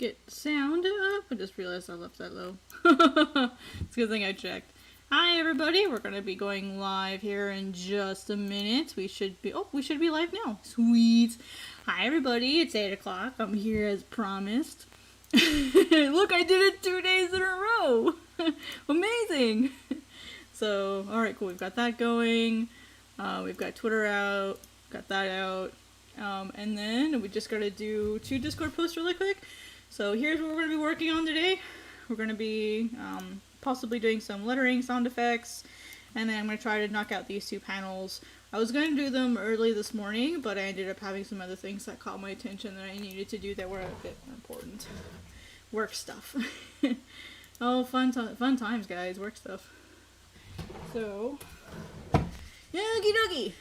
get sound up. I just realized I left that low. It's a good thing I checked. Hi everybody, we're going to be going live here in just a minute. We should be live now. Sweet. Hi everybody, it's 8 o'clock. I'm here as promised. Look, I did it 2 days in a row. Amazing. So, alright, cool. We've got that going. We've got Twitter out. Got that out. And then we just got to do 2 Discord posts really quick. So here's what we're going to be working on today. We're going to be possibly doing some lettering sound effects, and then I'm going to try to knock out these 2 panels. I was going to do them early this morning, but I ended up having some other things that caught my attention that I needed to do that were a bit more important. Work stuff. Oh, fun times, guys. Work stuff. So, yogi doggy.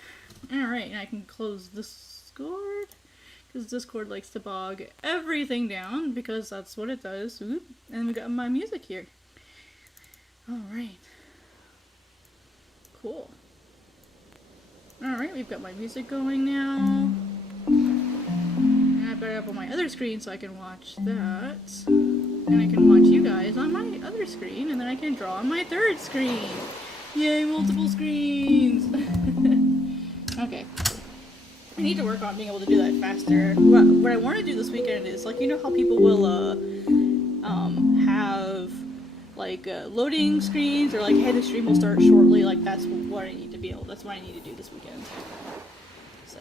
Alright, and I can close Discord, because Discord likes to bog everything down, because that's what it does. Oop. And we got my music here. Alright. Cool. Alright, we've got my music going now. And I've got it up on my other screen so I can watch that. And I can watch you guys on my other screen, and then I can draw on my 3rd screen. Yay, multiple screens! Okay. I need to work on being able to do that faster. What I want to do this weekend is, like, you know how people will, have, like, loading screens, or, like, hey, the stream will start shortly, like, that's what I need to be able, that's what I need to do this weekend. So,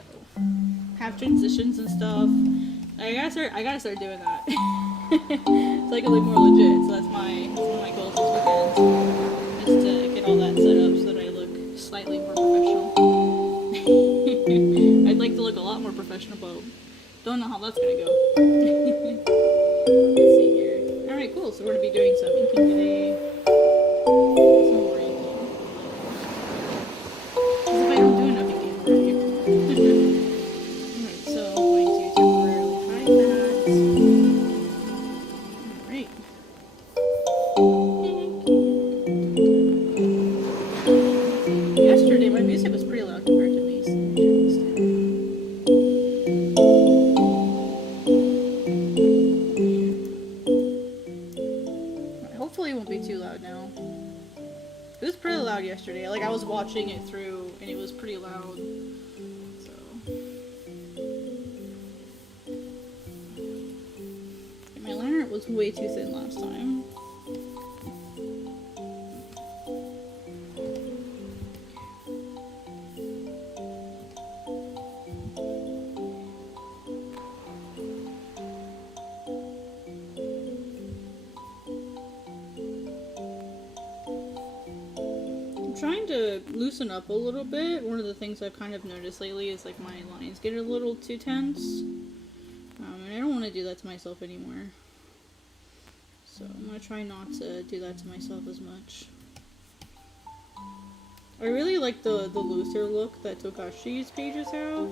have transitions and stuff. I gotta start doing that. So I can look more legit, so that's one of my goals this weekend, is to get all that set up so that I look slightly more professional. I'd like to look a lot more professional, but don't know how that's gonna go. Let's see here. Alright, cool. So we're gonna be doing some inking today. Some more inking. As if I don't do enough inking around here. Alright, so I'm going to temporarily hide that. Alright. Yesterday my music was pretty loud compared to me. Hopefully it won't be too loud now. It was pretty loud yesterday. Like, I was watching it through and it was pretty loud. So. And my liner was way too thin last time. Trying to loosen up a little bit. One of the things I've kind of noticed lately is, like, my lines get a little too tense. And I don't want to do that to myself anymore. So I'm going to try not to do that to myself as much. I really like the looser look that Tokashi's pages have.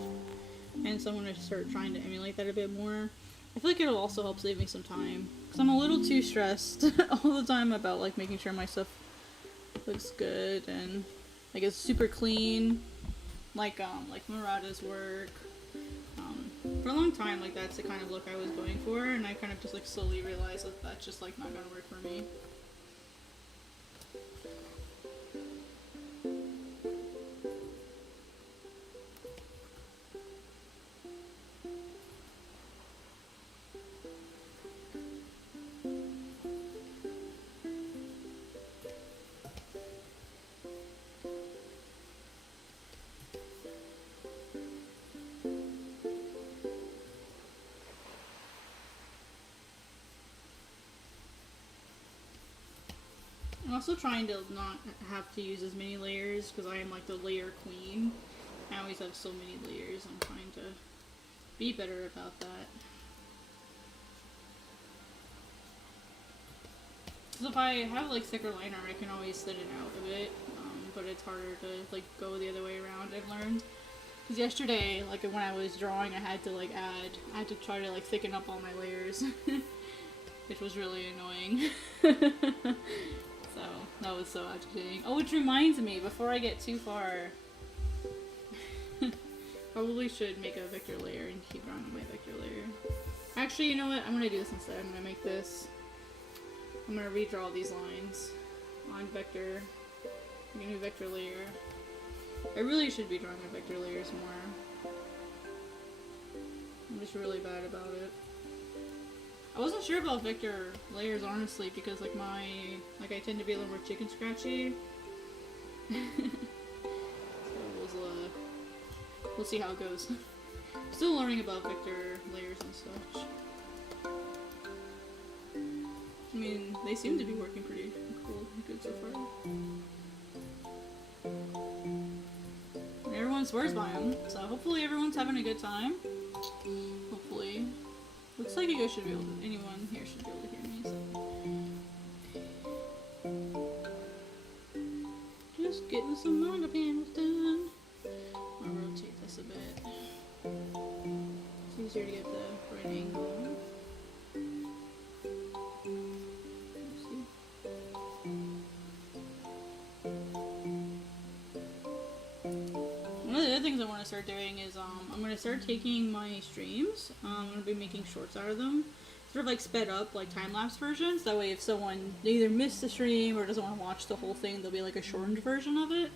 And so I'm going to start trying to emulate that a bit more. I feel like it'll also help save me some time. Because I'm a little too stressed all the time about, like, making sure my stuff looks good and like it's super clean, like Murata's work. For a long time, like, that's the kind of look I was going for, and I kind of just, like, slowly realized that that's just, like, not gonna work for me. I'm also trying to not have to use as many layers, because I am, like, the layer queen. I always have so many layers. I'm trying to be better about that. So if I have, like, thicker liner, I can always thin it out a bit, but it's harder to, like, go the other way around, I've learned. Because yesterday, like, when I was drawing, I had to, like, I had to try to, like, thicken up all my layers, which was really annoying. So, that was so agitating. Oh, which reminds me, before I get too far, probably should make a vector layer and keep drawing my vector layer. Actually, you know what? I'm gonna do this instead. I'm gonna make this. I'm gonna redraw these lines on vector. I'm gonna do vector layer. I really should be drawing my vector layers more. I'm just really bad about it. I wasn't sure about vector layers honestly because like I tend to be a little more chicken scratchy. So we'll see how it goes. Still learning about vector layers and such. I mean, they seem to be working pretty cool and good so far. And everyone swears by them, so hopefully everyone's having a good time. Hopefully. Looks like you guys should be able to, anyone here should be able to hear me, so. Just getting some manga panels done. I'll rotate this a bit. It's easier to get the right angle. Things I want to start doing is I'm going to start taking my streams. I'm going to be making shorts out of them, sort of like sped up, like time-lapse versions. That way if someone they either missed the stream or doesn't want to watch the whole thing, there'll be like a shortened version of it.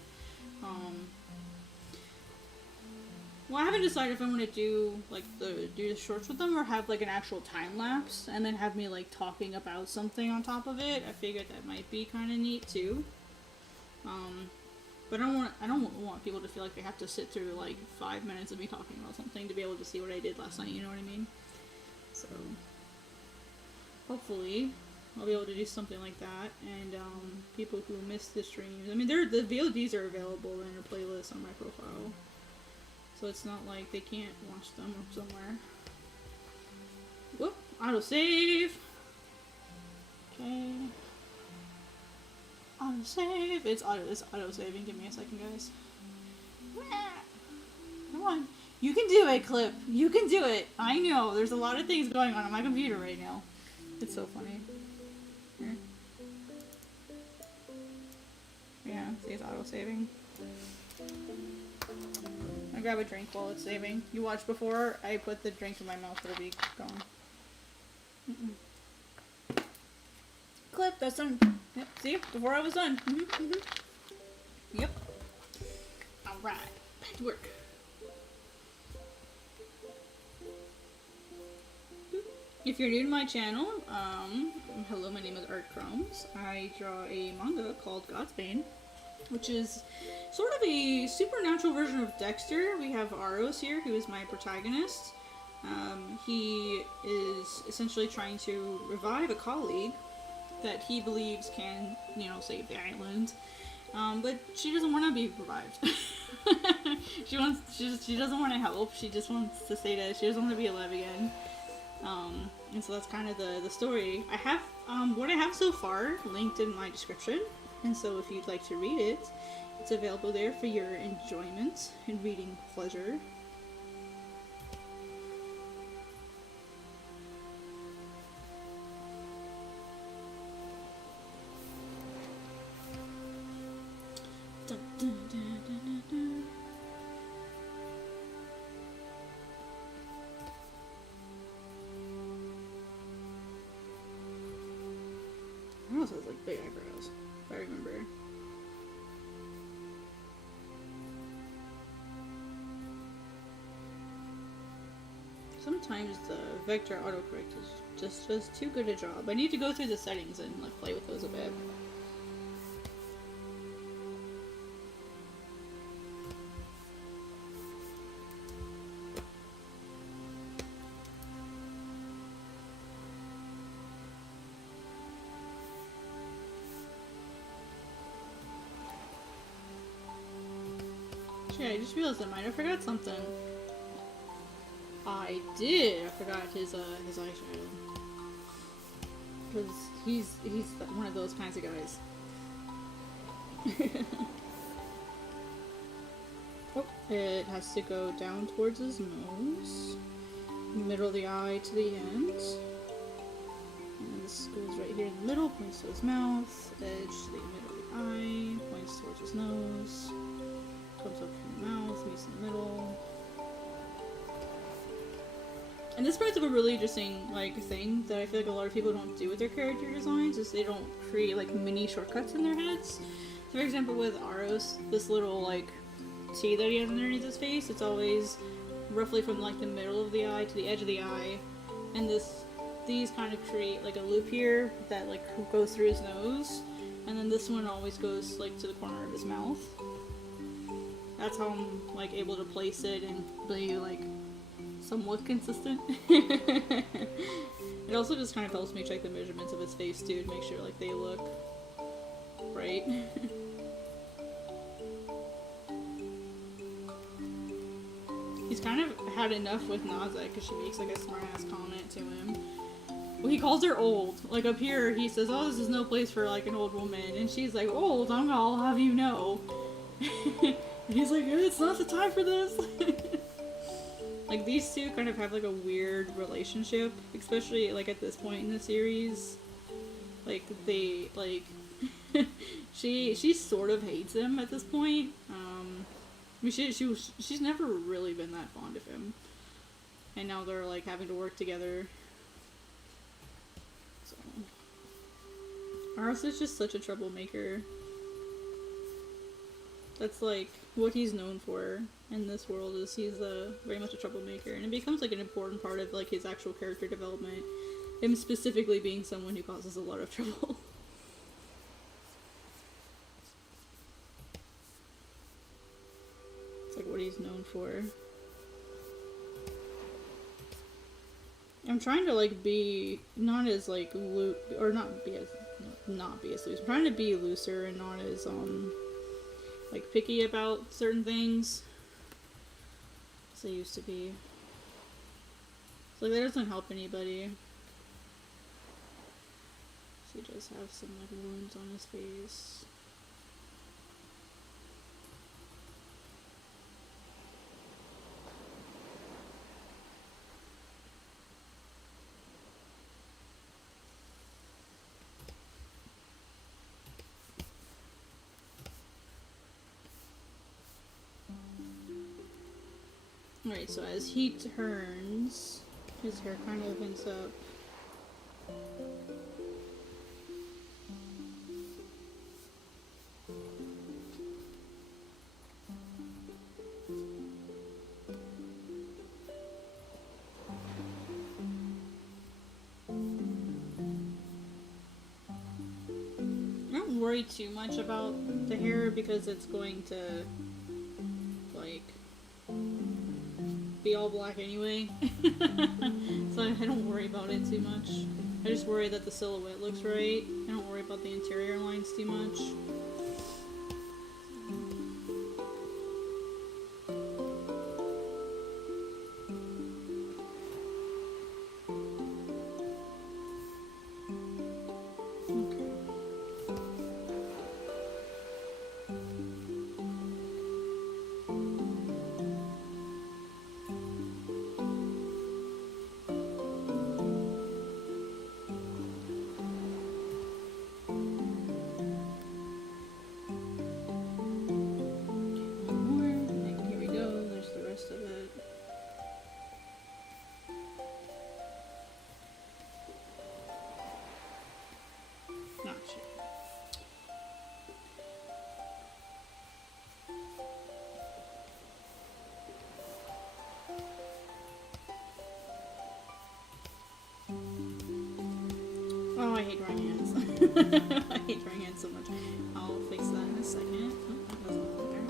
Well, I haven't decided if I want to do like do the shorts with them or have like an actual time-lapse and then have me like talking about something on top of it. I figured that might be kind of neat too. But I don't want people to feel like they have to sit through like 5 minutes of me talking about something to be able to see what I did last night, you know what I mean? So, hopefully, I'll be able to do something like that, and people who missed the streams, I mean, the VODs are available in a playlist on my profile, so it's not like they can't watch them somewhere. Whoop, autosave! Okay. Autosave. It's auto saving. Give me a second, guys. Come on. You can do it, Clip. You can do it. I know. There's a lot of things going on my computer right now. It's so funny. Here. Yeah, see, it's auto saving. I grab a drink while it's saving. You watched before I put the drink in my mouth, it'll be gone. Clip, that's done. Yep, see? Before I was done. Yep. Alright, back to work. If you're new to my channel, hello, my name is ArtCrumbs. I draw a manga called Godsbane, which is sort of a supernatural version of Dexter. We have Aros here, who is my protagonist. He is essentially trying to revive a colleague that he believes can, you know, save the island. But she doesn't want to be revived. she doesn't want to help. She just wants to stay dead. She doesn't want to be alive again. And so that's kind of the story. I have, what I have so far linked in my description. And so if you'd like to read it, it's available there for your enjoyment and reading pleasure. Dun, dun, dun, dun, dun, dun. It also has like big eyebrows, if I remember. Sometimes the vector autocorrect just does too good a job. I need to go through the settings and like play with those a bit. Yeah, I just realized I might have forgot something. I did. I forgot his eyeshadow. Because he's one of those kinds of guys. Oh, it has to go down towards his nose, middle of the eye to the end, and this goes right here in the middle, points to his mouth, edge to the middle of the eye, points towards his nose. Comes up from the mouth, meets in the middle. And this brings up a really interesting thing that I feel like a lot of people don't do with their character designs is they don't create mini shortcuts in their heads. So for example, with Aros, this little T that he has underneath his face, it's always roughly from the middle of the eye to the edge of the eye, and these kind of create a loop here that goes through his nose, and then this one always goes to the corner of his mouth. That's how I'm able to place it and be somewhat consistent. It also just kind of helps me check the measurements of his face too to make sure they look right. He's kind of had enough with Naza because she makes a smart ass comment to him. Well, he calls her old. Up here, he says, "Oh, this is no place for an old woman," and she's like, "Old? I'll have you know." And he's like, "It's not the time for this." These two kind of have a weird relationship, especially at this point in the series. They she sort of hates him at this point. I mean, she's never really been that fond of him, and now they're having to work together. So Aros is just such a troublemaker. That's what he's known for in this world is he's very much a troublemaker, and it becomes an important part of his actual character development. Him specifically being someone who causes a lot of trouble. It's what he's known for. I'm trying to be not as not be as loose. I'm trying to be looser and not as picky about certain things as I used to be. So that doesn't help anybody. He does have some wounds on his face. Alright, so as he turns, his hair kind of ends up. I don't worry too much about the hair because it's going to be all black anyway. So I don't worry about it too much. I just worry that the silhouette looks right. I don't worry about the interior lines too much. Oh, I hate drawing hands. I hate drawing hands so much. I'll fix that in a second. Oh, that doesn't look there.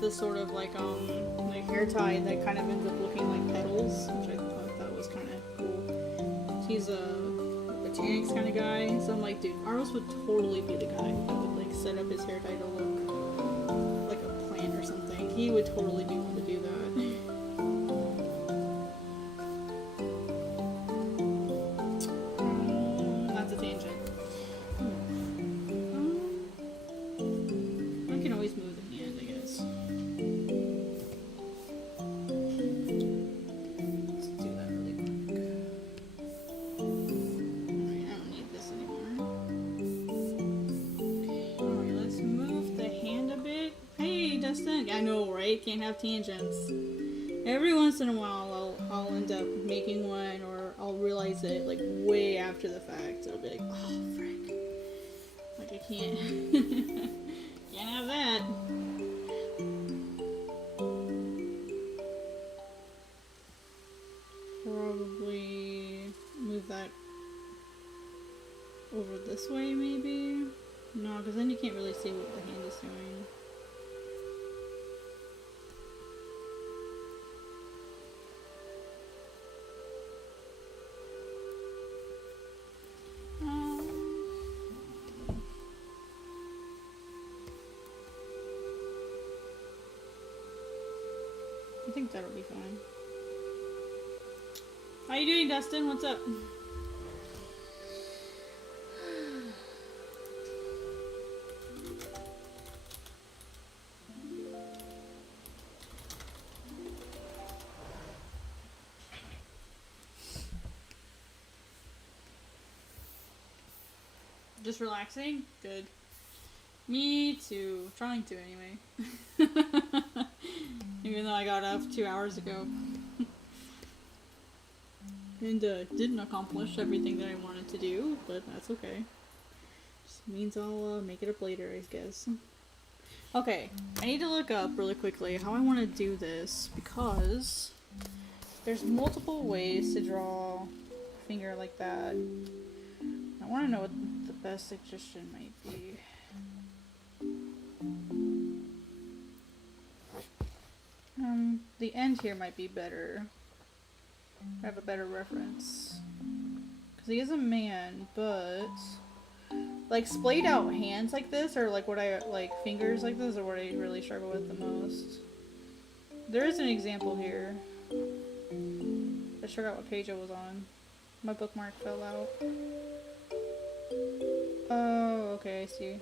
The sort of hair tie that kind of ends up looking like petals, which I thought was kind of cool. He's a botanics kind of guy, so I'm like, dude, Aros would totally be the guy that would set up his hair tie to look like a plant or something. He would totally be one to do that. That's a tangent. I know, right? Can't have tangents. Every once in a while, I'll end up making one, or I'll realize it like way after the fact. It'll be like, oh frick, like I can't, can't have that. Probably move that over this way, maybe. No, because then you can't really see what the hand is doing. I think that'll be fine. How you doing, Dustin? What's up? Just relaxing? Good. Me too. Trying to, anyway. Even though I got up 2 hours ago. And didn't accomplish everything that I wanted to do, but that's okay. Just means I'll make it up later, I guess. Okay, I need to look up really quickly how I want to do this, because there's multiple ways to draw a finger like that. I want to know what the best suggestion might be. The end here might be better. I have a better reference. Because he is a man, but like splayed out hands like this, or like what I like fingers like this, are what I really struggle with the most. There is an example here. I just forgot what page it was on. My bookmark fell out. Oh, okay, I see.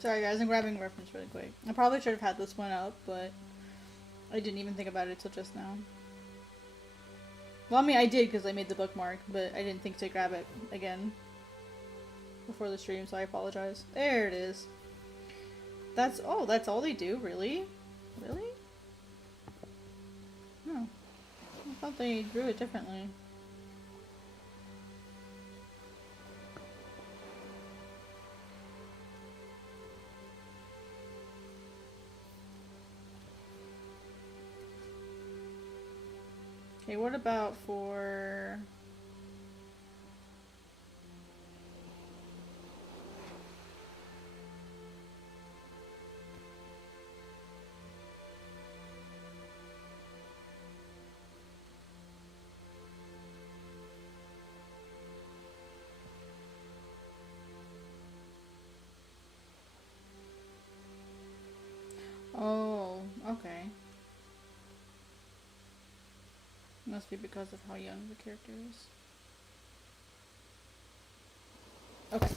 Sorry guys, I'm grabbing a reference really quick. I probably should have had this one up, but I didn't even think about it till just now. Well, I mean, I did because I made the bookmark, but I didn't think to grab it again before the stream, so I apologize. There it is. That's all they do, really? Really? No. I thought they drew it differently. Okay, what about for... Oh, okay. Must be because of how young the character is. Okay.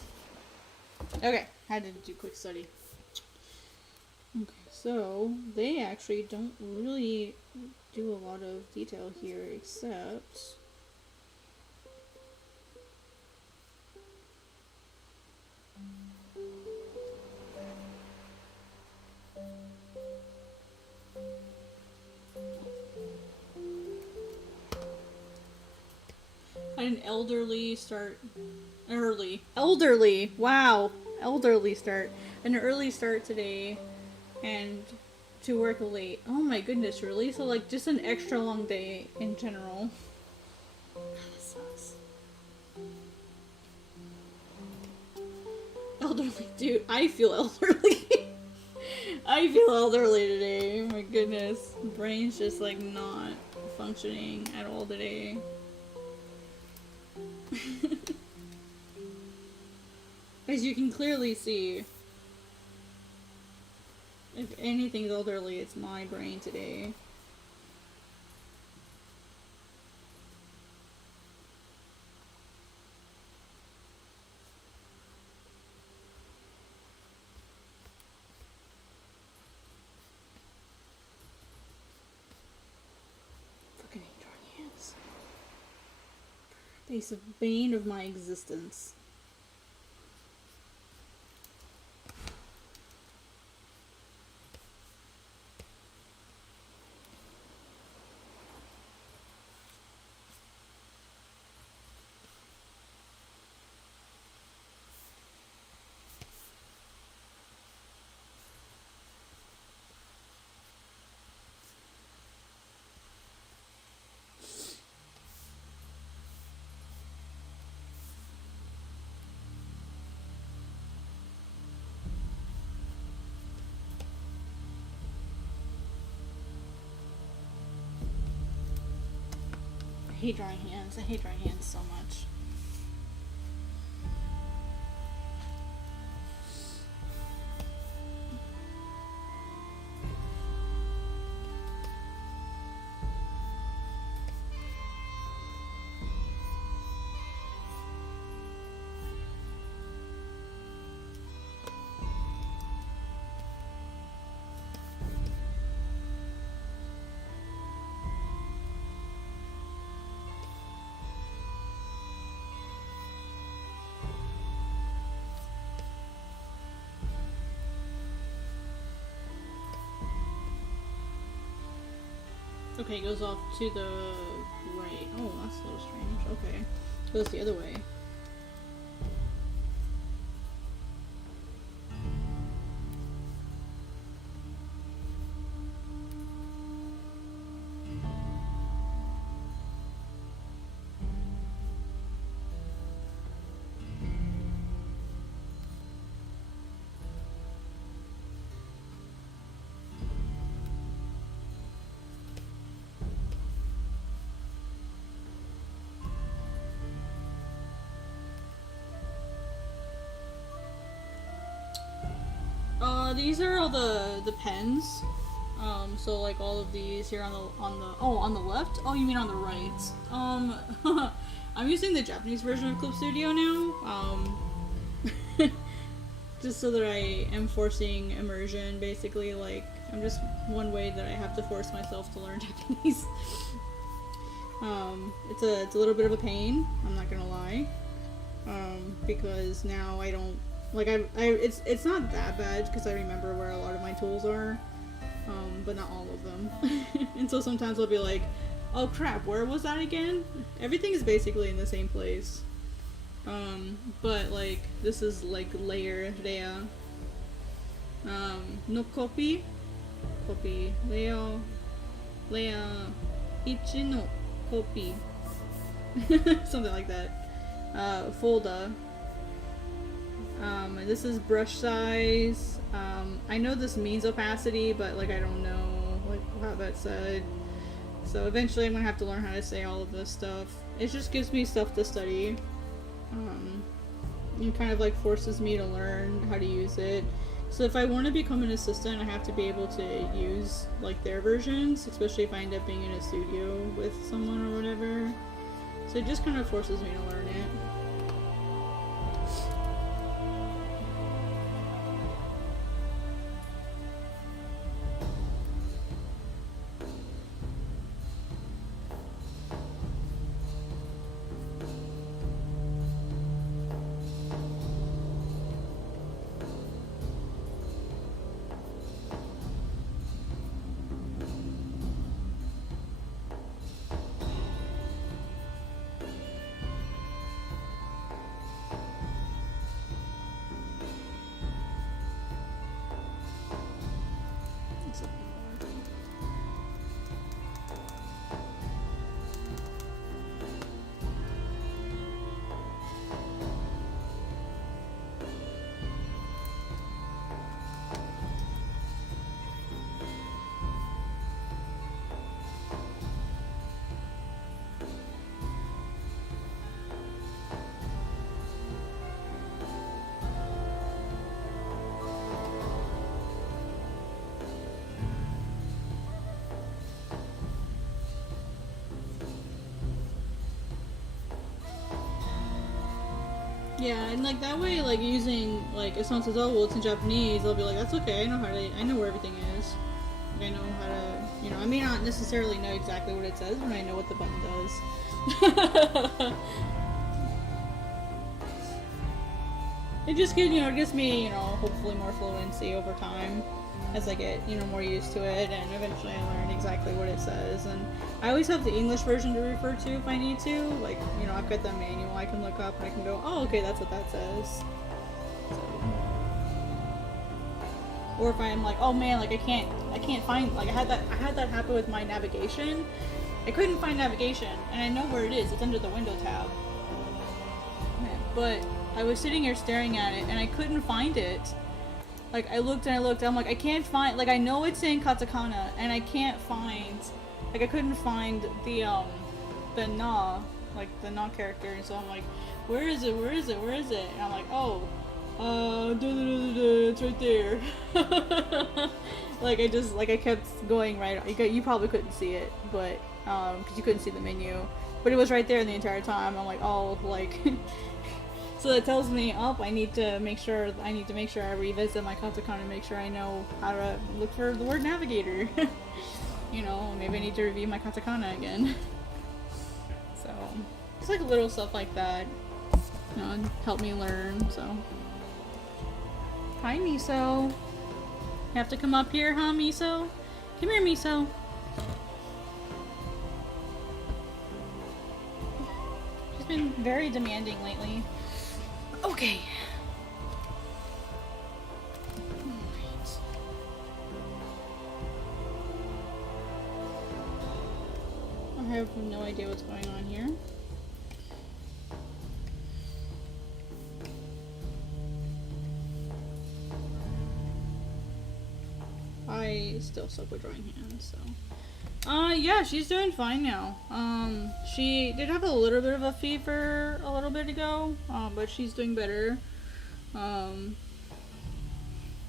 Okay, had to do quick study. Okay, so they actually don't really do a lot of detail here, except... an elderly start elderly wow elderly start an early start today and to work late. Oh my goodness, really? So like just an extra long day in general. That sucks. Elderly, dude, I feel elderly. I feel elderly today. My goodness. Brain's just like not functioning at all today. As you can clearly see, if anything's elderly, it's my brain today. Fucking hate drawing hands. It's a bane of my existence. I hate drawing hands. I hate drawing hands so much. Okay, it goes off to the right. Oh, that's a little strange. Okay. It goes the other way. These are all the pens. So like all of these here on the left. Oh, you mean on the right? I'm using the Japanese version of Clip Studio now. Just so that I am forcing immersion, basically. Like I'm just one way that I have to force myself to learn Japanese. It's a little bit of a pain. I'm not gonna lie. Because now I don't. Like it's not that bad because I remember where a lot of my tools are, but not all of them. And so sometimes I'll be like, oh crap, where was that again? Everything is basically in the same place. But like this is like layer Lea. No copy Leo Lea ichi no copy. Something like that. Folder. This is brush size. I know this means opacity, but like I don't know like how that's said. So eventually I'm gonna have to learn how to say all of this stuff. It just gives me stuff to study. It kind of like forces me to learn how to use it. So if I want to become an assistant, I have to be able to use like their versions, especially if I end up being in a studio with someone or whatever. So it just kind of forces me to learn it. Yeah, and like that way, like using like if someone says, "Oh, well, it's in Japanese," they'll be like, "That's okay. I know where everything is. Like, I know how to, you know. I may not necessarily know exactly what it says, but I know what the button does." It just gives me, hopefully more fluency over time as I get, more used to it, and eventually I learn exactly what it says. And I always have the English version to refer to if I need to. Like, I've got the manual I can look up and I can go, oh, okay, that's what that says. So. Or if I'm like, oh man, like I can't find, like I had that happen with my navigation. I couldn't find navigation, and I know where it is. It's under the window tab. But I was sitting here staring at it, and I couldn't find it. Like, I looked and I looked, I'm like, I can't find, like, I know it's in katakana, and I can't find, like, I couldn't find the na, like, the na character, and so I'm like, where is it? And I'm like, oh, it's right there. Like, I kept going right, you probably couldn't see it, but, because you couldn't see the menu, but it was right there the entire time. I'm like, oh, like... So that tells me, I need to make sure I revisit my katakana and make sure I know how to look for the word navigator. Maybe I need to review my katakana again. So, it's like little stuff like that, help me learn, so. Hi, Miso. You have to come up here, huh, Miso? Come here, Miso. She's been very demanding lately. Okay. Alright. I have no idea what's going on here. I still suck with drawing hands, so. Yeah, she's doing fine now. She did have a little bit of a fever a little bit ago, but she's doing better.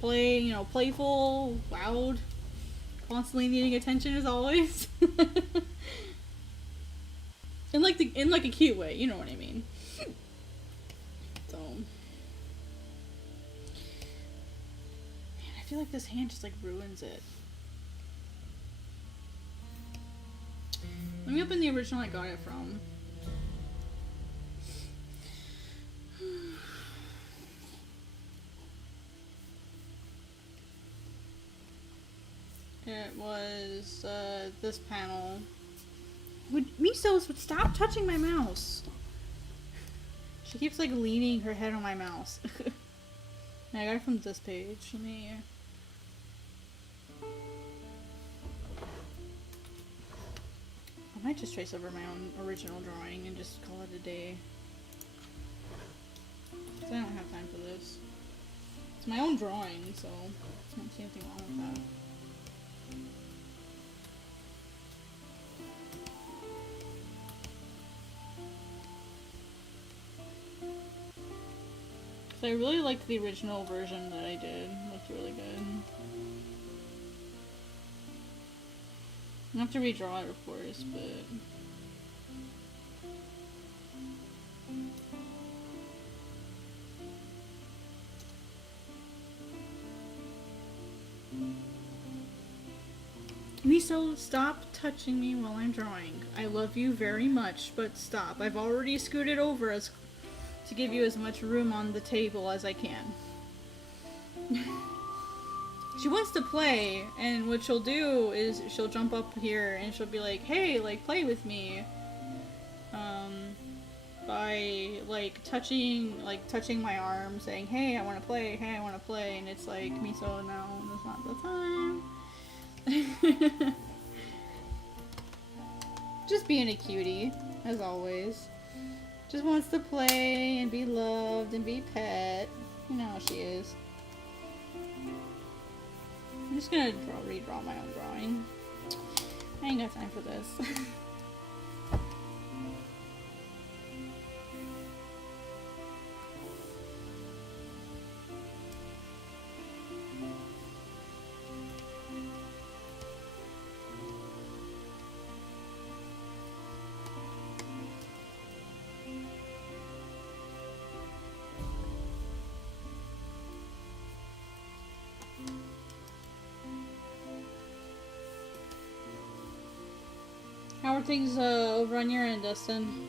Playful, loud, constantly needing attention as always. in like a cute way, you know what I mean. So, man, I feel like this hand just like ruins it. Let me open the original I got it from. It was this panel. Miso, stop touching my mouse. She keeps like leaning her head on my mouse. I got it from this page. Let me. I might just trace over my own original drawing and just call it a day. Because I don't have time for this. It's my own drawing, so I don't see anything wrong with that. So I really liked the original version that I did. It looked really good. I have to redraw it, of course, but... Miso, stop touching me while I'm drawing. I love you very much, but stop. I've already scooted over to give you as much room on the table as I can. She wants to play, and what she'll do is she'll jump up here and she'll be like, hey, like, play with me. By, like, touching my arm, saying, hey, I want to play, and it's like, Miso, no, that's not the time. Just being a cutie, as always. Just wants to play and be loved and be pet. You know how she is. I'm just gonna redraw my own drawing. I ain't got time for this. How are things over on your end, Dustin?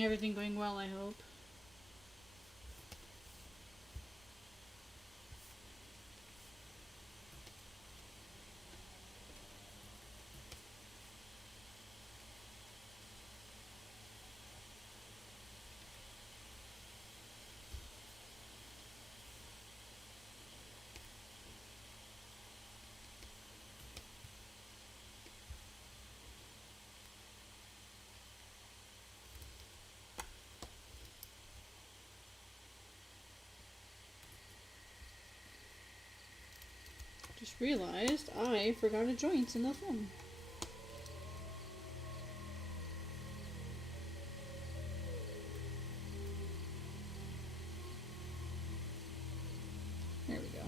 Everything going well, I hope. Just realized I forgot a joint in the phone. There we go.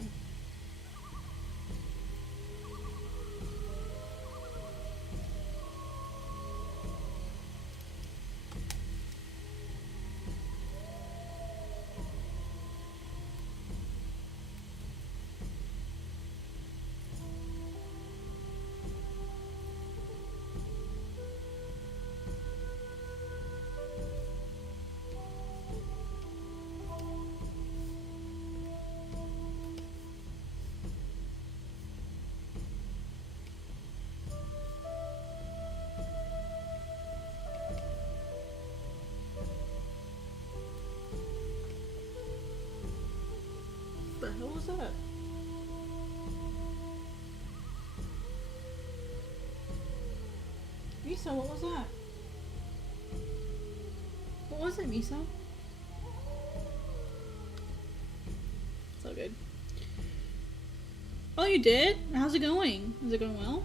What the hell was that? Misa, what was that? What was it, Misa? It's all good. Oh, you did? How's it going? Is it going well?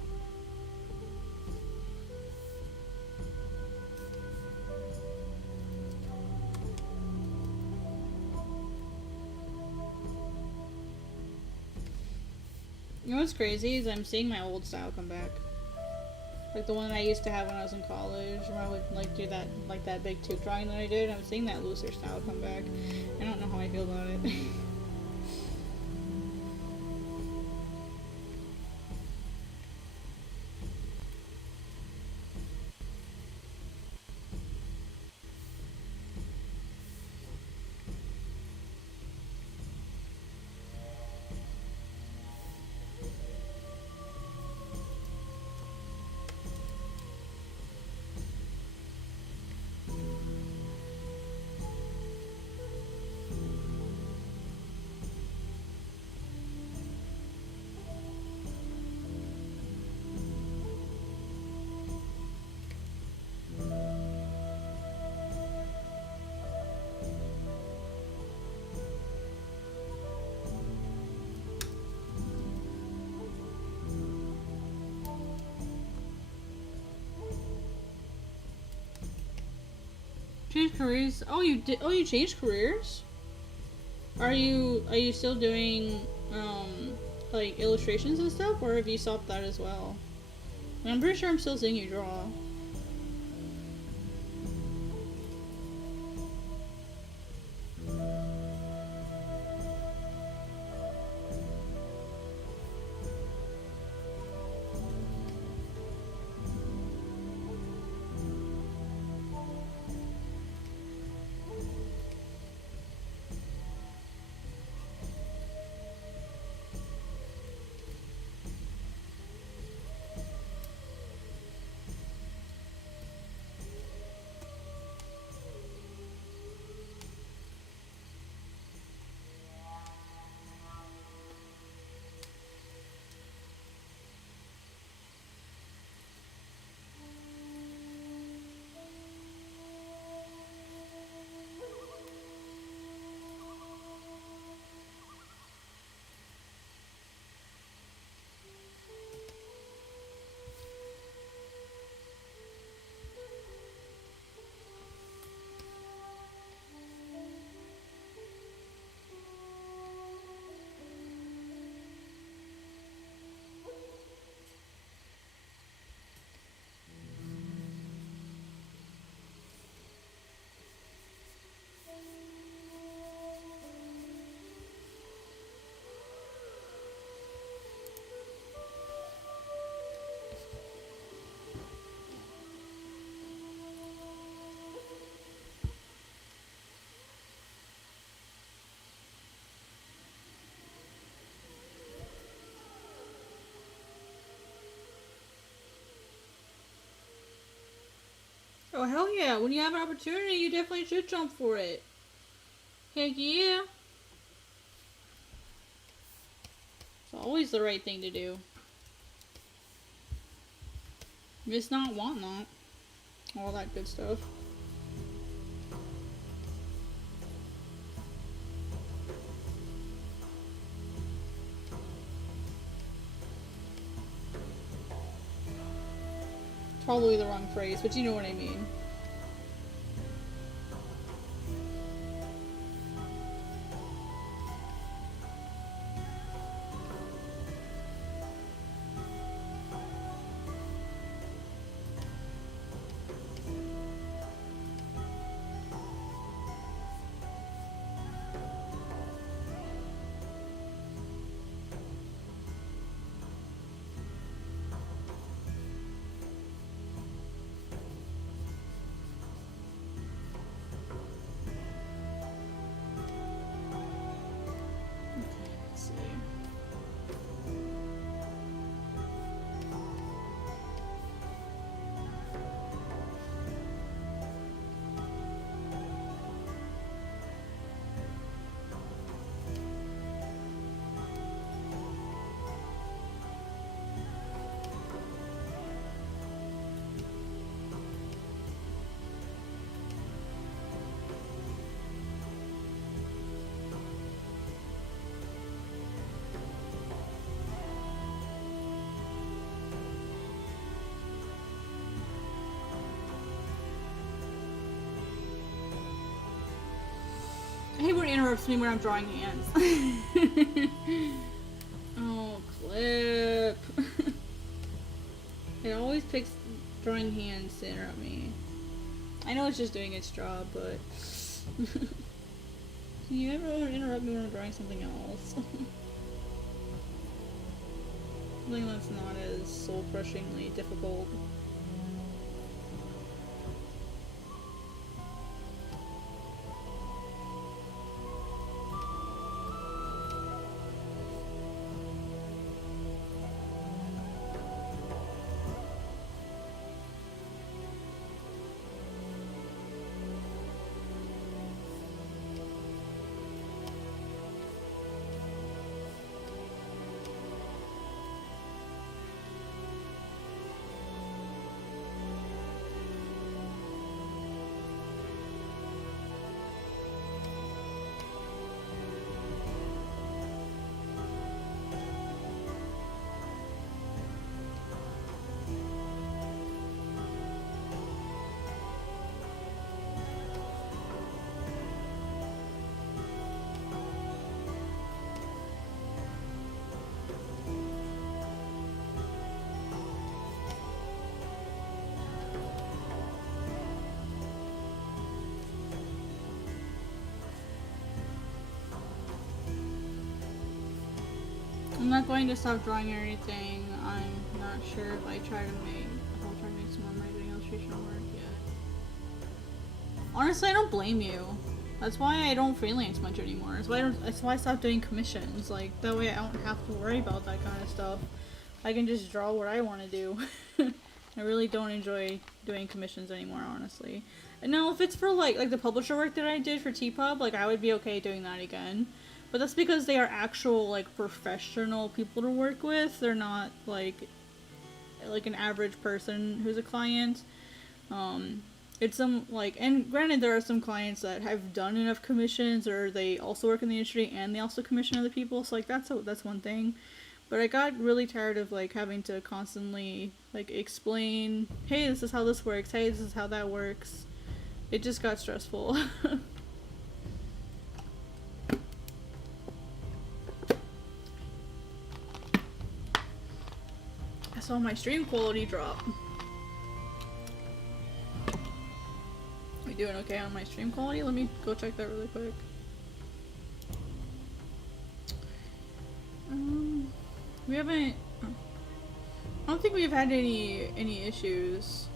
You know what's crazy is I'm seeing my old style come back. Like the one I used to have when I was in college, where I would like do that, like that big tube drawing that I did. I'm seeing that looser style come back. I don't know how I feel about it. Changed careers? Oh, you did? Oh, you changed careers? Are you still doing like illustrations and stuff, or have you stopped that as well? I'm pretty sure I'm still seeing you draw. Oh, hell yeah. When you have an opportunity, you definitely should jump for it. Heck yeah. It's always the right thing to do. Just not want not. All that good stuff. Probably the wrong phrase, but you know what I mean. I hate when it interrupts me when I'm drawing hands. Oh, clip. It always picks drawing hands to interrupt me. I know it's just doing its job, but... Can you ever interrupt me when I'm drawing something else? Something that's not as soul-crushingly difficult. I'm not going to stop drawing or anything. I'm not sure if I'll try to make some more writing illustration work yet. Honestly, I don't blame you. That's why I don't freelance much anymore. That's why I stopped doing commissions. Like, that way I don't have to worry about that kind of stuff. I can just draw what I want to do. I really don't enjoy doing commissions anymore, honestly. And now, if it's for like the publisher work that I did for T-Pub, like, I would be okay doing that again. But that's because they are actual, like, professional people to work with. They're not, like an average person who's a client. It's some, like, and granted there are some clients that have done enough commissions, or they also work in the industry and they also commission other people, so, like, that's one thing. But I got really tired of, like, having to constantly, like, explain, hey, this is how this works, hey, this is how that works. It just got stressful. I saw my stream quality drop. We doing okay on my stream quality? Let me go check that really quick. We haven't... I don't think we've had any issues.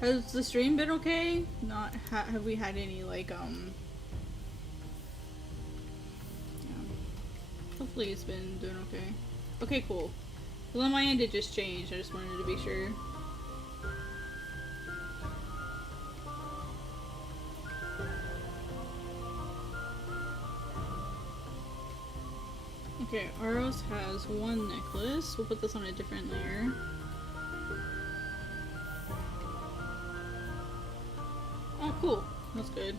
Has the stream been okay? Not have we had any, like, yeah. Hopefully it's been doing okay. Okay, cool. Well, on my end it just changed. I just wanted to be sure. Okay, Aros has one necklace. We'll put this on a different layer. Oh, cool. That's good.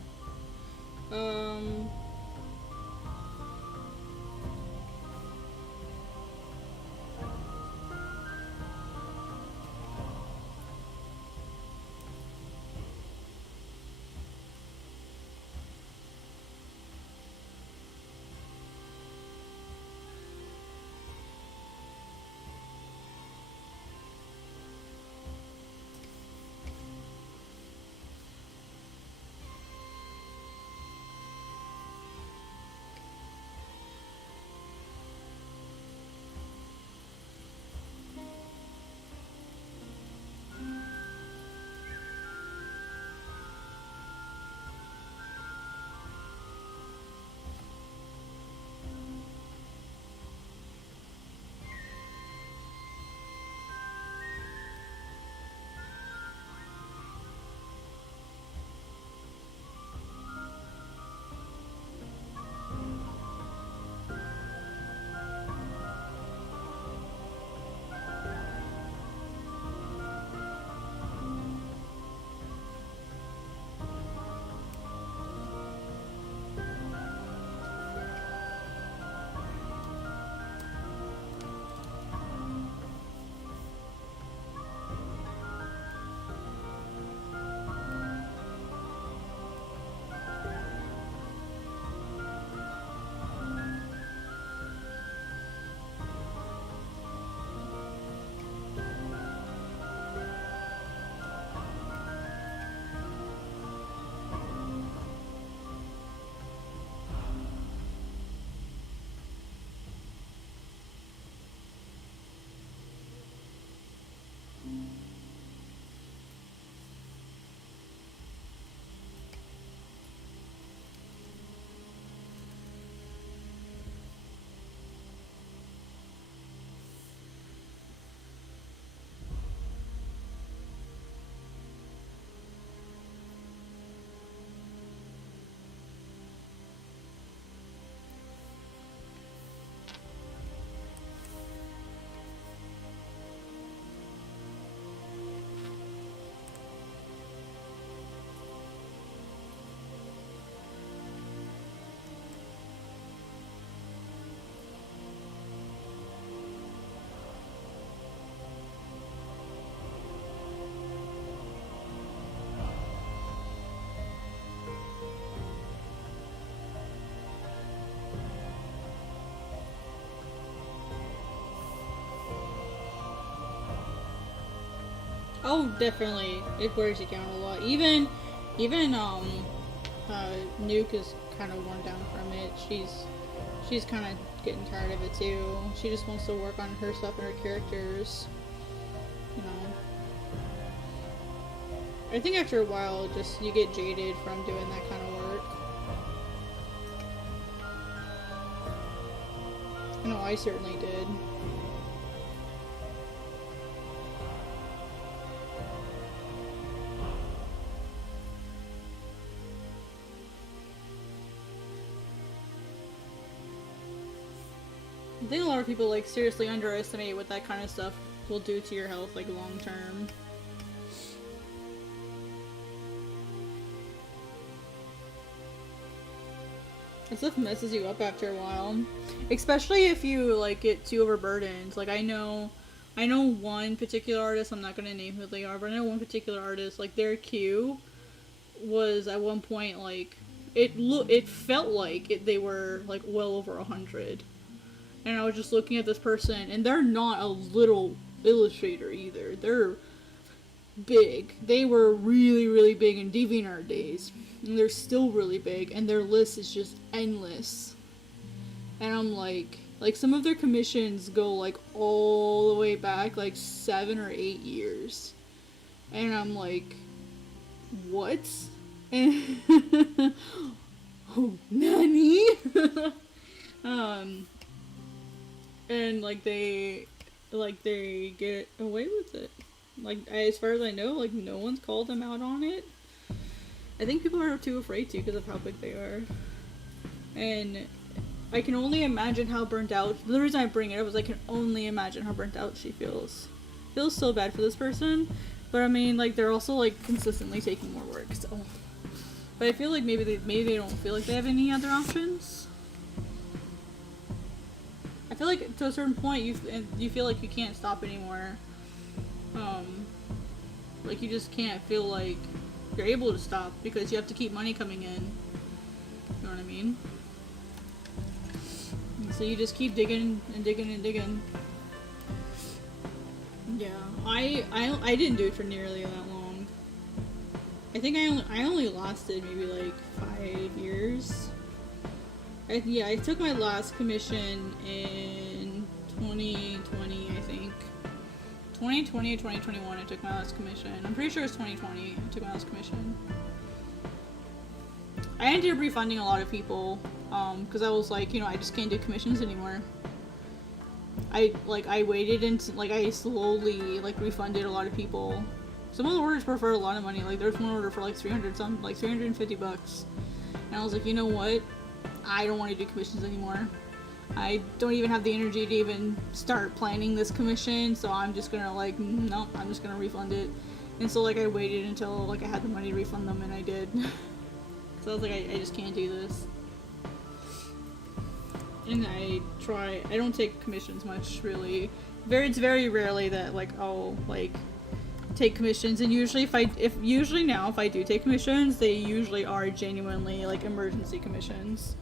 Oh, definitely. It wears you down a lot. Even Nuke is kind of worn down from it. She's kind of getting tired of it too. She just wants to work on her stuff and her characters. You know. I think after a while, just you get jaded from doing that kind of work. I know I certainly did. I think a lot of people like seriously underestimate what that kind of stuff will do to your health like long term. That stuff messes you up after a while. Especially if you like get too overburdened. Like I know one particular artist, I'm not gonna name who they are, but I know one particular artist, like their queue was at one point like it felt like they were like well over 100. And I was just looking at this person, and they're not a little illustrator either. They're big. They were really, really big in DeviantArt days. And they're still really big, and their list is just endless. And I'm like some of their commissions go like all the way back like 7 or 8 years. And I'm like, what? And oh, nani? And like they get away with it. Like as far as I know, like no one's called them out on it. I think people are too afraid to because of how big they are. And I can only imagine how burnt out. The reason I bring it up is I can only imagine how burnt out she feels. Feels so bad for this person, but I mean, like, they're also like consistently taking more work. So, but I feel like maybe they don't feel like they have any other options. I feel like to a certain point you feel like you can't stop anymore. Like you just can't feel like you're able to stop because you have to keep money coming in. You know what I mean? And so you just keep digging and digging and digging. Yeah, I didn't do it for nearly that long. I think I only lasted maybe like 5 years. I took my last commission in 2020, I think. 2020 or 2021 I took my last commission. I'm pretty sure it's 2020 I took my last commission. I ended up refunding a lot of people, because I was like, you know, I just can't do commissions anymore. I waited until, like, I slowly, like, refunded a lot of people. Some of the orders were for a lot of money. Like, there was one order for like 350 bucks. And I was like, you know what? I don't want to do commissions anymore. I don't even have the energy to even start planning this commission, so I'm just gonna, like, no, I'm just gonna refund it. And so, like, I waited until, like, I had the money to refund them, and I did. So I was like, I just can't do this. And I don't take commissions much, really. It's very rarely that, like, I'll, like, take commissions, and usually if I do take commissions, they usually are genuinely, like, emergency commissions.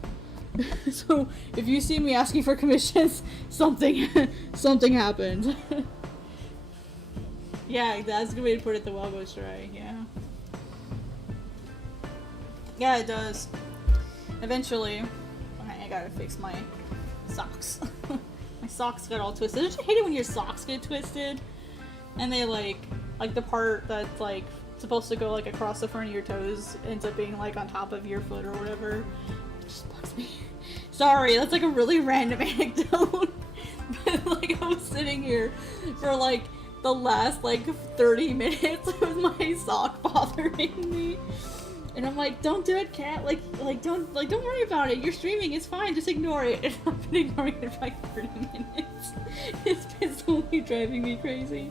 So if you see me asking for commissions, something happened. Yeah, that's a good way to put it. The well goes dry. Yeah, it does. Eventually, I gotta fix my socks. My socks got all twisted. Don't you hate it when your socks get twisted and they like the part that's like supposed to go like across the front of your toes ends up being like on top of your foot or whatever? It just bugs me. Sorry, that's like a really random anecdote. But like I was sitting here for like the last like 30 minutes with my sock bothering me. And I'm like, don't do it, cat. Don't worry about it. You're streaming. It's fine. Just ignore it. And I've been ignoring it for like 30 minutes. It's been slowly driving me crazy.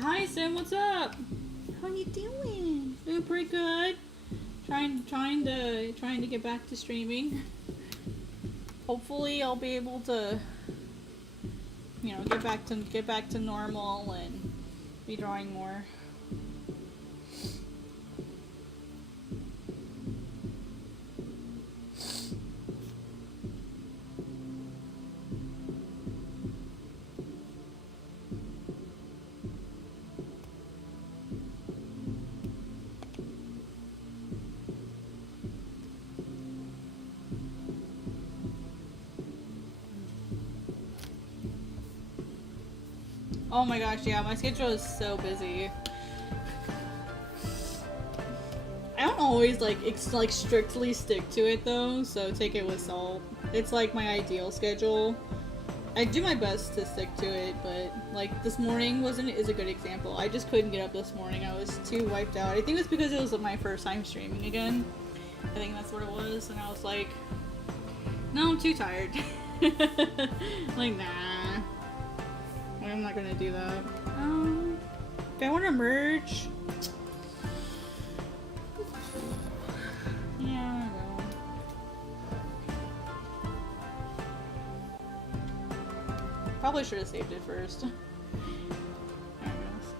Hi, Sim. What's up? How you doing? Doing pretty good. Trying to get back to streaming. Hopefully I'll be able to, you know, get back to normal and be drawing more. Oh my gosh, yeah, my schedule is so busy. I don't always like strictly stick to it though, so take it with salt. It's like my ideal schedule. I do my best to stick to it, but like this morning is a good example. I just couldn't get up this morning. I was too wiped out. I think it's because it was my first time streaming again. I think that's what it was, and I was like, no, I'm too tired. Like, nah. I'm not gonna do that. If I want to merge, yeah, I will. Probably should have saved it first. I guess.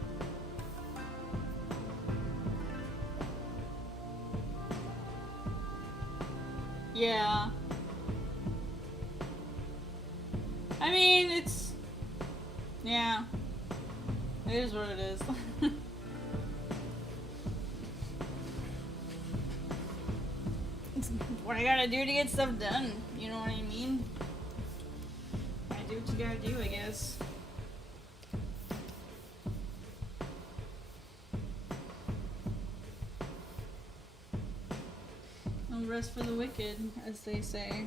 Yeah. I mean, it's. Yeah. It is what it is. It's what I gotta do to get stuff done. You know what I mean? Gotta do what you gotta do, I guess. No rest for the wicked, as they say.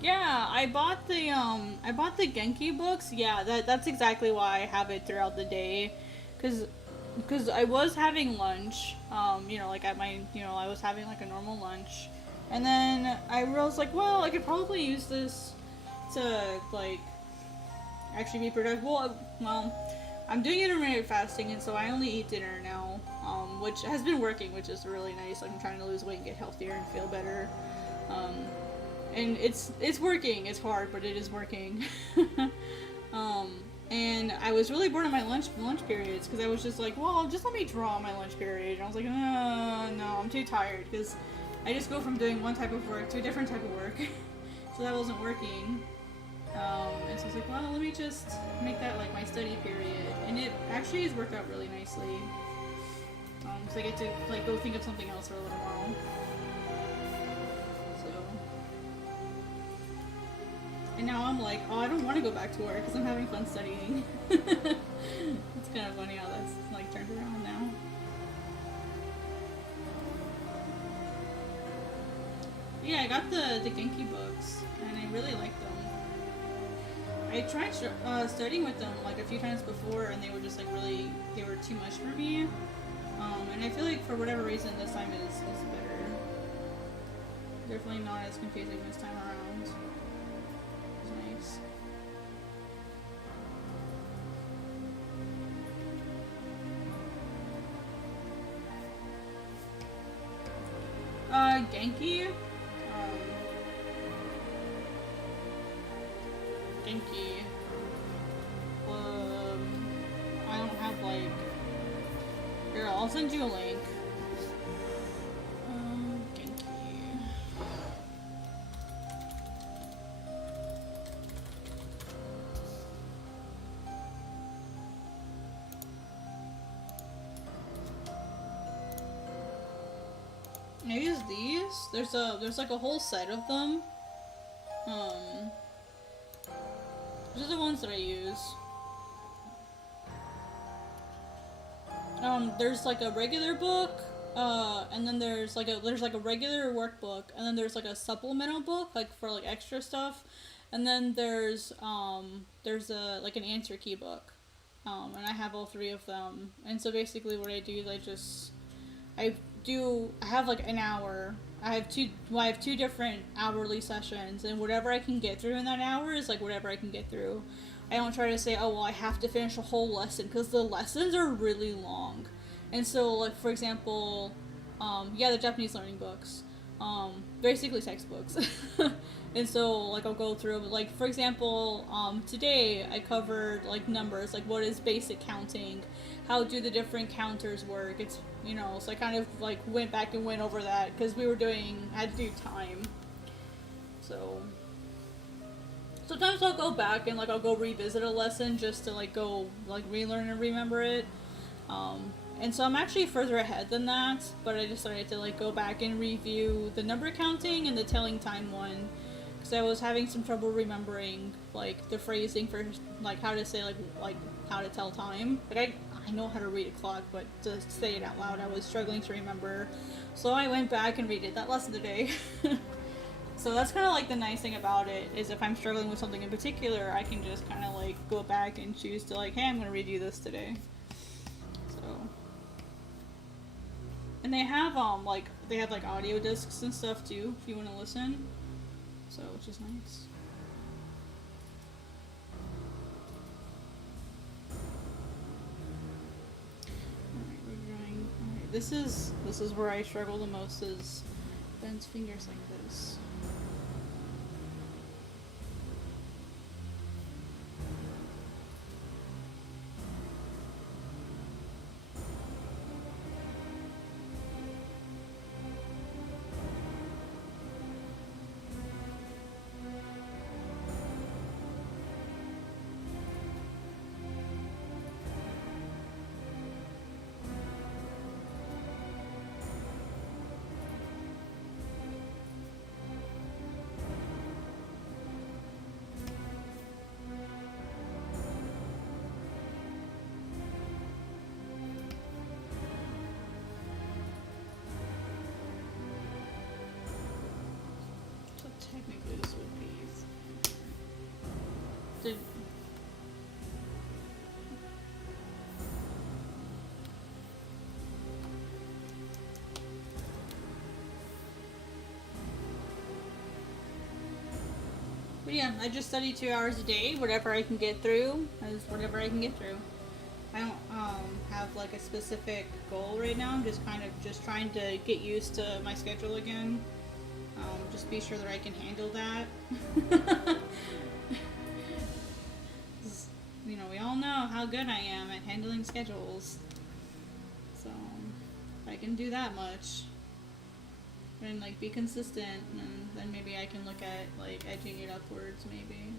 Yeah, I bought the Genki books. Yeah, that's exactly why I have it throughout the day, cuz I was having lunch, you know, like at my, you know, I was having like a normal lunch. And then I was like, well, I could probably use this to like actually be productive. Well, I'm doing intermittent fasting, and so I only eat dinner now, which has been working, which is really nice. Like, I'm trying to lose weight and get healthier and feel better. Um, and it's working. It's hard, but it is working. um, and I was really bored of my lunch periods because I was just like, well, just let me draw my lunch period. And I was like, no, I'm too tired because I just go from doing one type of work to a different type of work, so that wasn't working. And so I was like, well, let me just make that like my study period, and it actually has worked out really nicely. So I get to like go think of something else for a little while. So, and now I'm like, oh, I don't want to go back to work because I'm having fun studying. It's kind of funny how that's like turned around now. Yeah, I got the Genki books, and I really like them. I tried studying with them like a few times before, and they were just like really, they were too much for me. And I feel like for whatever reason this time is better. Definitely not as confusing this time around. It's nice. Genki. Genki. I don't have like. Here, I'll send you a link. Genki. I use these. There's like a whole set of them. These are the ones that I use. There's like a regular book, and then there's like a regular workbook, and then there's like a supplemental book, like for like extra stuff, and then there's a like an answer key book, and I have all three of them. And so basically, what I do is I have like an hour. I have two different hourly sessions, and whatever I can get through in that hour is like whatever I can get through. I don't try to say, oh, well, I have to finish a whole lesson, because the lessons are really long. And so, like, for example, the Japanese learning books, basically textbooks. And so, like, I'll go through, like, for example, today I covered, like, numbers, like, what is basic counting, how do the different counters work, it's, you know, so I kind of, like, went back and went over that, because I had to do time. So sometimes I'll go back and like I'll go revisit a lesson just to like go like relearn and remember it. And so I'm actually further ahead than that, but I decided to like go back and review the number counting and the telling time one, because I was having some trouble remembering like the phrasing for like how to say like how to tell time. Like I know how to read a clock, but to say it out loud I was struggling to remember. So I went back and redid that lesson today. So that's kind of like the nice thing about it, is if I'm struggling with something in particular, I can just kind of like go back and choose to like, hey, I'm going to review this today. So, and they have like audio discs and stuff too, if you want to listen. So, which is nice. Alright, we're drawing. Alright, this is where I struggle the most, is Ben's fingers like this. Technically this would be to... But yeah, I just study 2 hours a day, whatever I can get through, is whatever I can get through. I don't have like a specific goal right now. I'm just kind of just trying to get used to my schedule again. Just be sure that I can handle that. You know, we all know how good I am at handling schedules. So, if I can do that much, and like be consistent, and then maybe I can look at like edging it upwards, maybe.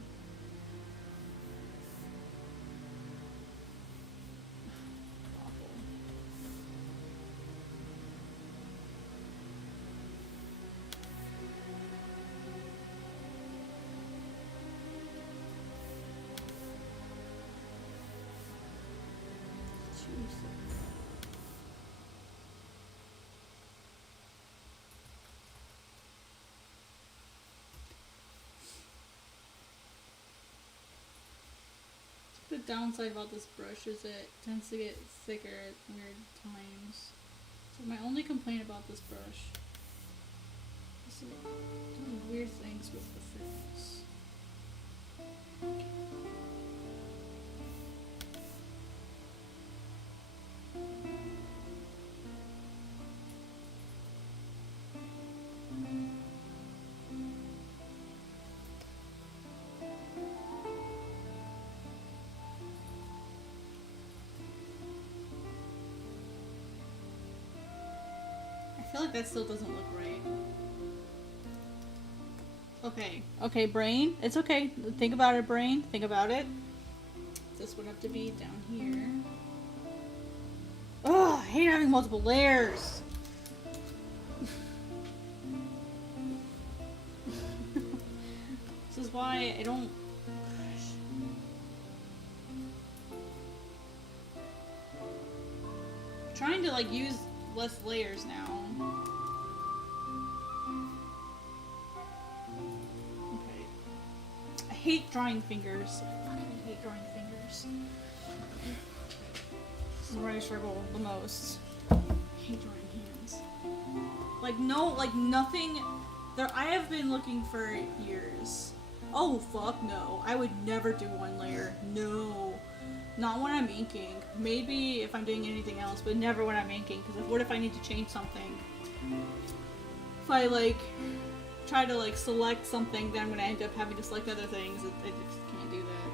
Awful. The downside about this brush is it tends to get thicker at weird times. So my only complaint about this brush is doing weird things with the thickness. I feel like that still doesn't look right. Okay. Okay, brain. It's okay. Think about it, brain. Think about it. This would have to be down here. Oh, I hate having multiple layers. This is why I don't... I'm trying to like use less layers now. Okay. I hate drawing fingers. I fucking hate drawing fingers. This is where I struggle the most. I hate drawing hands. Like no, like nothing. There, I have been looking for years. Oh fuck no! I would never do one layer. No. Not when I'm inking. Maybe if I'm doing anything else, but never when I'm inking. Because what if I need to change something? If I like try to like select something, then I'm gonna end up having to select other things. I just can't do that.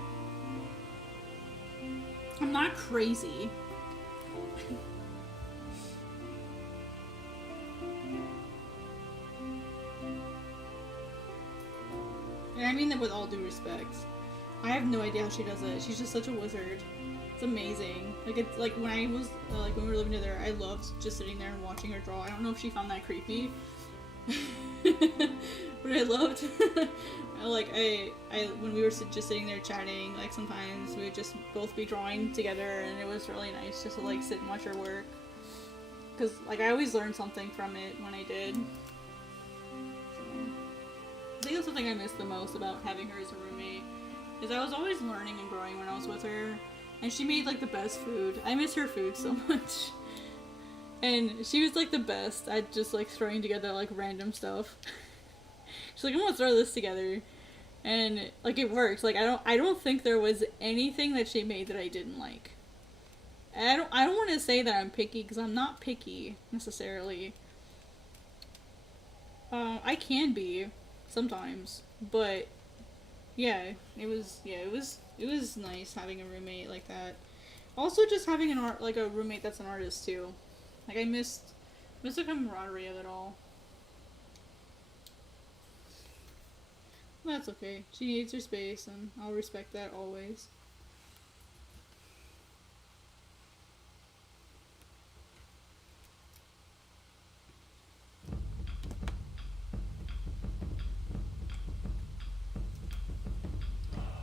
I'm not crazy. And I mean that with all due respect. I have no idea how she does it. She's just such a wizard. It's amazing. Like it's like when I was like when we were living together, I loved just sitting there and watching her draw. I don't know if she found that creepy, but I loved. I when we were just sitting there chatting, like sometimes we would just both be drawing together, and it was really nice just to like sit and watch her work. Cause like I always learned something from it when I did. I think that's the thing I miss the most about having her as a roommate. Is I was always learning and growing when I was with her, and she made like the best food. I miss her food so much, and she was like the best at just like throwing together like random stuff. She's like, I'm gonna throw this together, and like it works. Like I don't think there was anything that she made that I didn't like. And I don't want to say that I'm picky because I'm not picky necessarily. I can be sometimes, but. Yeah, it was nice having a roommate like that. Also, just having a roommate that's an artist too. Like I missed the camaraderie of it all. That's okay. She needs her space, and I'll respect that always.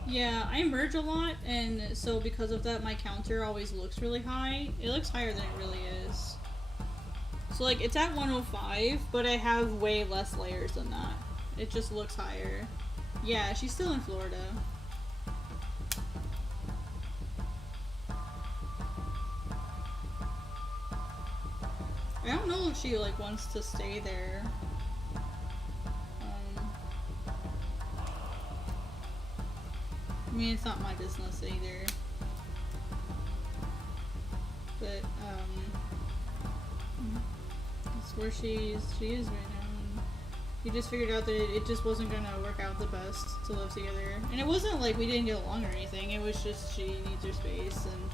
Yeah, I merge a lot, and so because of that, my counter always looks really high. It looks higher than it really is. So, like, it's at 105, but I have way less layers than that. It just looks higher. Yeah, she's still in Florida. if she like wants to stay there. I mean, it's not my business either. But that's where she is right now. And we just figured out that it just wasn't gonna work out the best to live together. And it wasn't like we didn't get along or anything. It was just she needs her space, and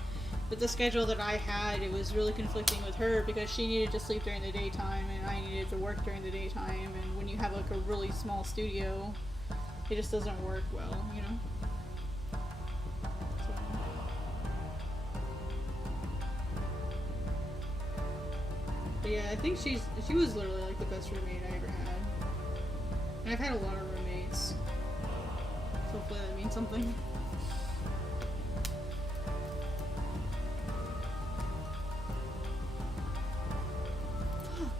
with the schedule that I had, it was really conflicting with her because she needed to sleep during the daytime and I needed to work during the daytime. And when you have like a really small studio, it just doesn't work well, you know? So. But yeah, I think she was literally like the best roommate I ever had. And I've had a lot of roommates. So hopefully that means something.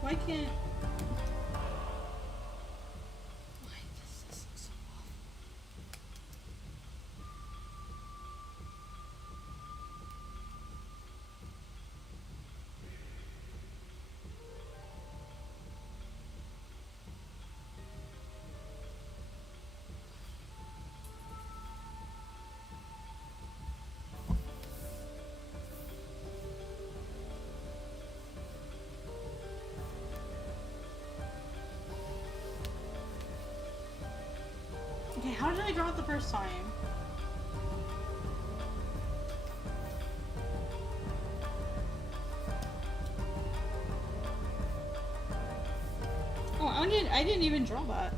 Why can't... Why does this look so awful? Okay, how did I draw it the first time? Oh, I didn't even draw that.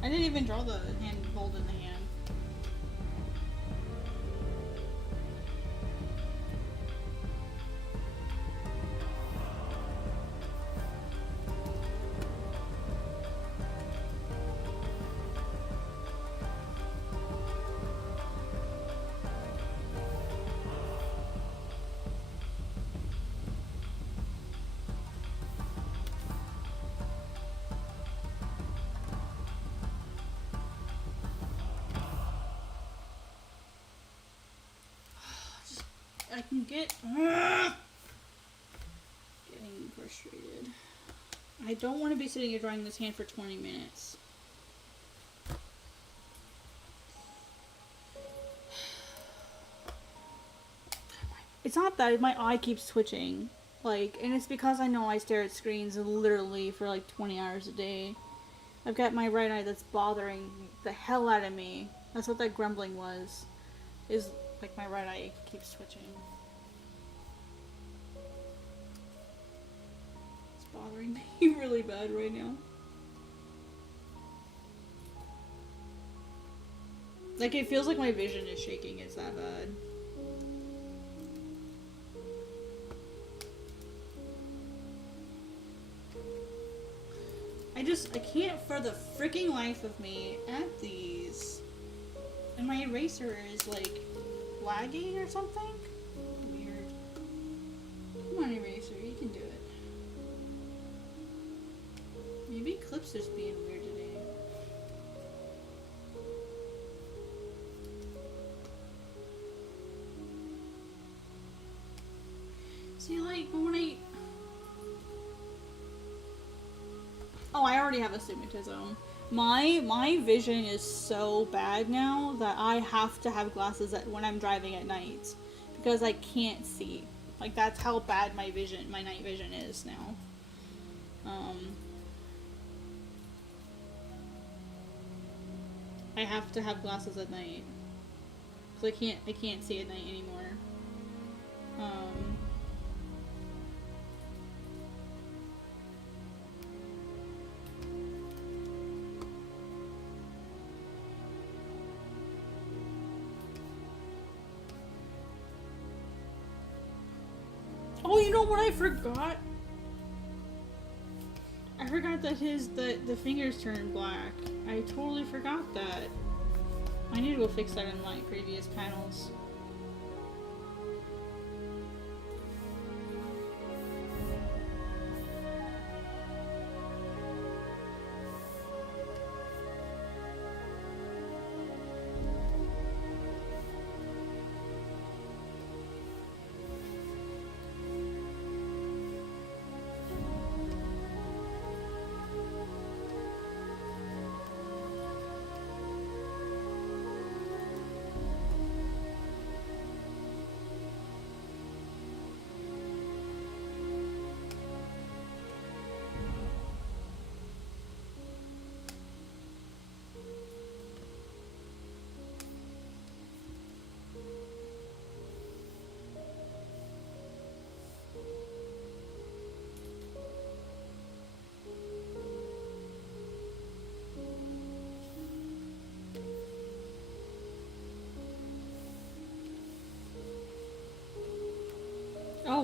I didn't even draw the hand fold in the hand. I can get getting frustrated. I don't want to be sitting here drawing this hand for 20 minutes. It's not that my eye keeps twitching, like, and it's because I know I stare at screens literally for like 20 hours a day. I've got my right eye that's bothering the hell out of me. That's what that grumbling was. Is like my right eye keeps twitching. It's bothering me really bad right now. Like it feels like my vision is shaking, it's that bad. I can't for the freaking life of me add these. And my eraser is like lagging or something? Weird. Come on, eraser, you can do it. Maybe Clip's just being weird today. See, like, when I... Oh, I already have astigmatism. My vision is so bad now that I have to have glasses when I'm driving at night because I can't see. Like that's how bad my night vision is now. I have to have glasses at night because I can't see at night anymore. Oh, you know what I forgot? I forgot that the fingers turn black. I totally forgot that. I need to go fix that in my previous panels.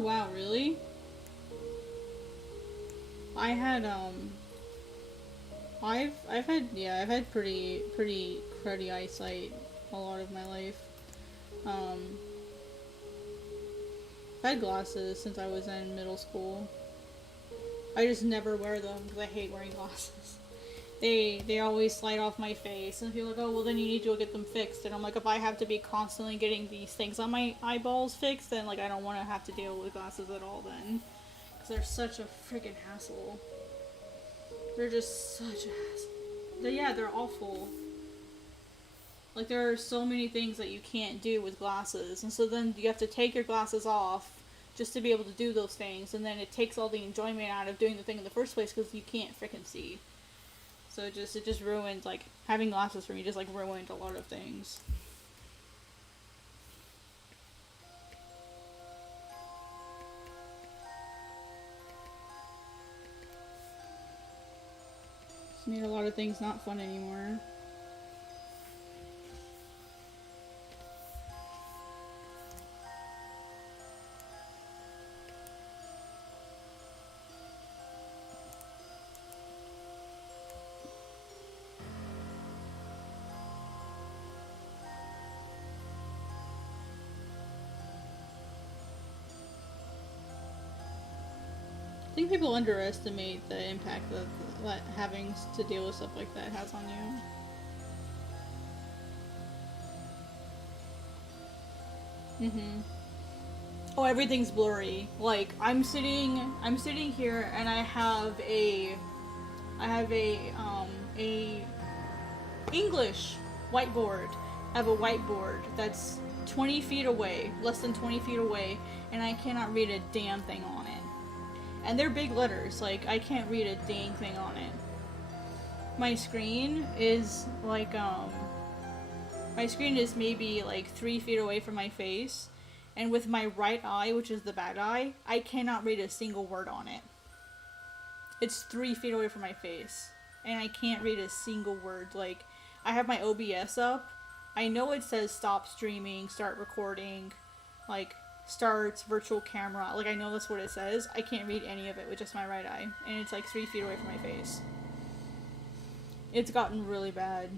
wow, really? I had I've had pretty cruddy eyesight a lot of my life. Um, I've had glasses since I was in middle school. I just never wear them because I hate wearing glasses. They always slide off my face, and people are like, oh, well then you need to go get them fixed. And I'm like, if I have to be constantly getting these things on my eyeballs fixed, then like I don't want to have to deal with glasses at all then, because they're such a freaking hassle. They're just such a hassle. Yeah, they're awful. Like, there are so many things that you can't do with glasses, and so then you have to take your glasses off just to be able to do those things, and then it takes all the enjoyment out of doing the thing in the first place because you can't freaking see. So it just ruined, like, having glasses for me just, like, ruined a lot of things. Just made a lot of things not fun anymore. I think people underestimate the impact that having to deal with stuff like that has on you. Oh, everything's blurry. Like, I'm sitting here and I have a English whiteboard. I have a whiteboard that's 20 feet away, less than 20 feet away, and I cannot read a damn thing on it. And they're big letters, like, I can't read a dang thing on it. My screen is, like, my screen is maybe, like, 3 feet away from my face, and with my right eye, which is the bad eye, I cannot read a single word on it. It's 3 feet away from my face, and I can't read a single word. Like, I have my OBS up, I know it says stop streaming, start recording, like, starts virtual camera, like I know that's what it says. I can't read any of it with just my right eye, and it's like 3 feet away from my face. It's gotten really bad.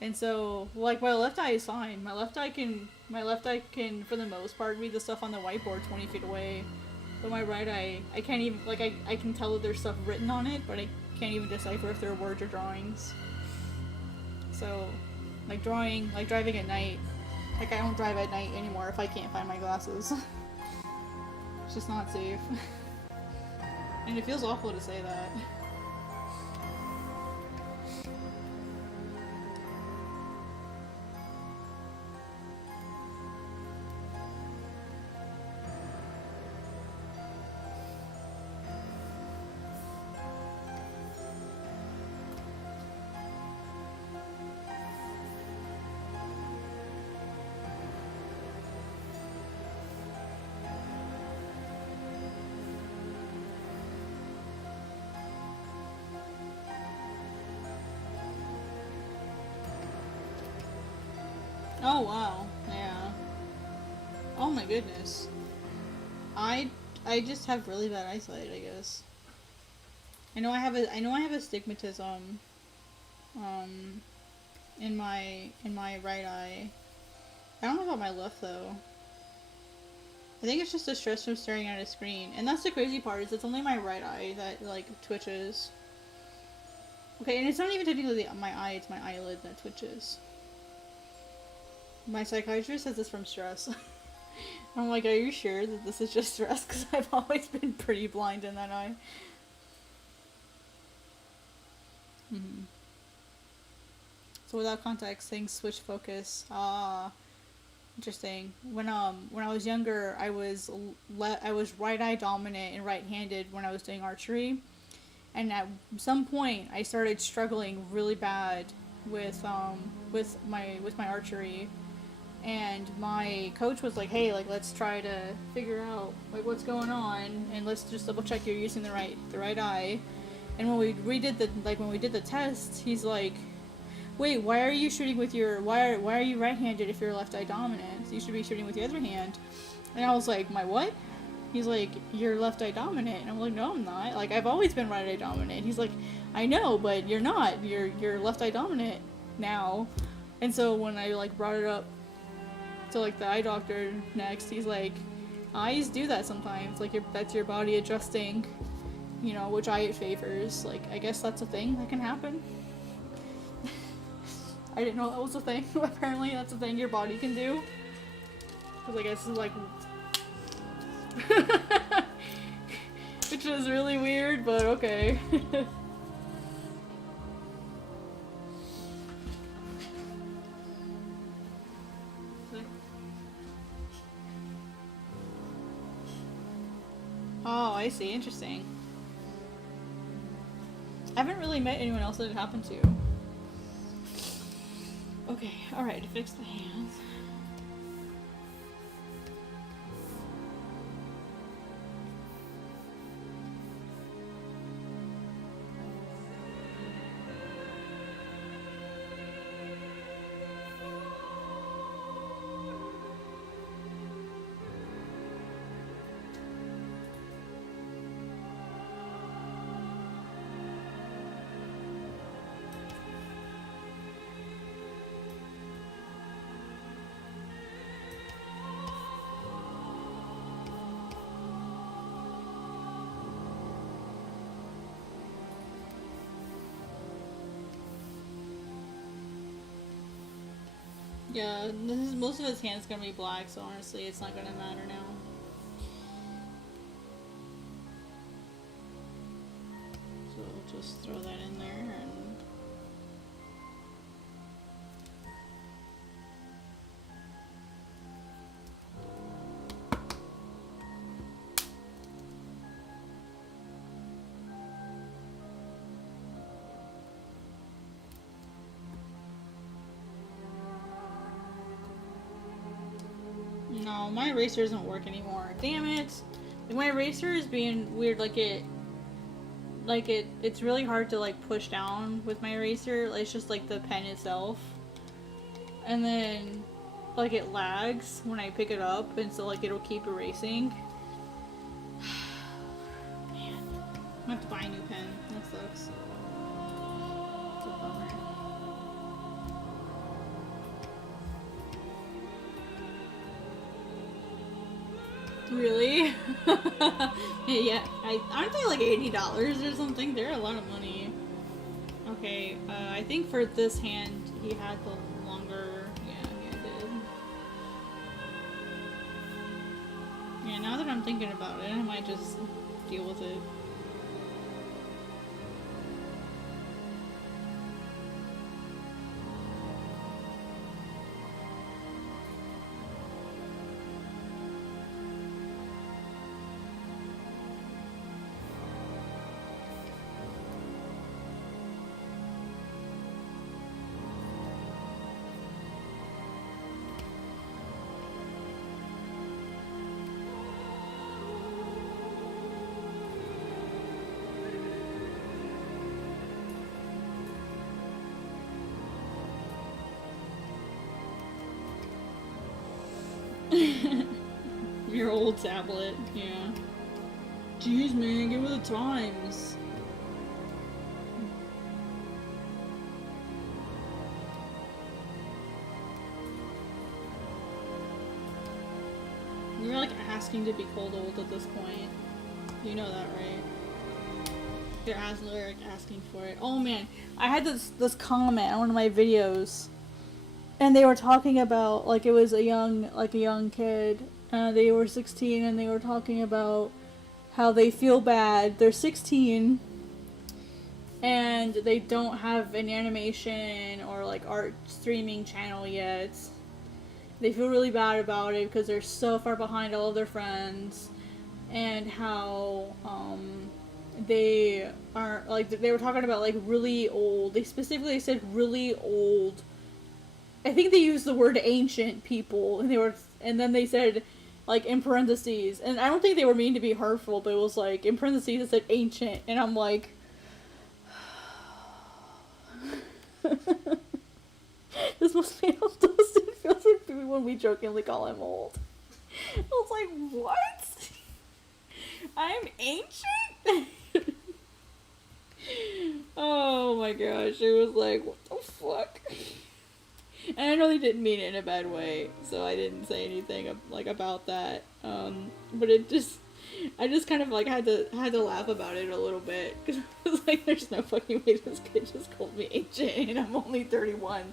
And so, like, my left eye is fine. My left eye can for the most part read the stuff on the whiteboard 20 feet away, but my right eye, I can't even, like, I can tell that there's stuff written on it, but I can't even decipher if they're words or drawings. So, like, driving at night, like, I don't drive at night anymore if I can't find my glasses. It's just not safe. And it feels awful to say that. Oh wow, yeah. Oh my goodness. I just have really bad eyesight, I guess. I know I have astigmatism in my right eye. I don't know about my left though. I think it's just the stress from staring at a screen. And that's the crazy part, is it's only my right eye that, like, twitches. Okay, and it's not even technically my eye, it's my eyelid that twitches. My psychiatrist says it's from stress. I'm like, are you sure that this is just stress? Because I've always been pretty blind in that eye. So without context, things switch focus. Interesting. When I was younger, I was right eye dominant and right-handed when I was doing archery, and at some point I started struggling really bad with my archery. And my coach was like, hey, like, let's try to figure out, like, what's going on, and let's just double check you're using the right eye. And when we did the test, he's like, wait, why are you shooting with your, why are you right-handed if you're left eye dominant? You should be shooting with the other hand. And I was like, my what? He's like, you're left eye dominant. And I'm like, no, I'm not. Like, I've always been right eye dominant. He's like, I know, but you're not. You're left eye dominant now. And so when I like brought it up to like the eye doctor next, he's like, eyes do that sometimes. Like, that's your body adjusting, you know, which eye it favors. Like, I guess that's a thing that can happen. I didn't know that was a thing. Apparently that's a thing your body can do. Because I guess it's like... which is really weird, but okay. Oh, I see. Interesting. I haven't really met anyone else that it happened to. Okay, alright, to fix the hands. Yeah, most of his hands gonna be black, so honestly, it's not gonna matter now. So we'll just throw that in there and... No, my eraser doesn't work anymore. Damn it! Like, my eraser is being weird. It's really hard to like push down with my eraser. Like, it's just like the pen itself, and then like it lags when I pick it up, and so like it'll keep erasing. Man, I have to buy a new pen. That sucks. It's a bummer. Really? Yeah, aren't they like $80 or something? They're a lot of money. Okay, I think for this hand, he had the longer, yeah, he did. Yeah, now that I'm thinking about it, I might just deal with it. Your old tablet, yeah. Jeez, man, get with the times. You're like asking to be called old at this point. You know that, right? You're asking for it. Oh man, I had this comment on one of my videos. And they were talking about, like, it was a young kid, they were 16, and they were talking about how they feel bad. They're 16, and they don't have an animation or, like, art streaming channel yet. They feel really bad about it because they're so far behind all of their friends, and how, they are, like, they were talking about, like, really old. They specifically said really old. I think they used the word ancient people, and then they said, like, in parentheses, and I don't think they were mean to be hurtful, but it was like, in parentheses it said ancient, and I'm like, was made of dust and filtered food when we jokingly call him old. I was like, what? I'm ancient? Oh my gosh, it was like, what the fuck? And I know they didn't mean it in a bad way, so I didn't say anything like about that. But I just kind of like had to laugh about it a little bit, because I was like, there's no fucking way this kid just called me ancient and I'm only 31.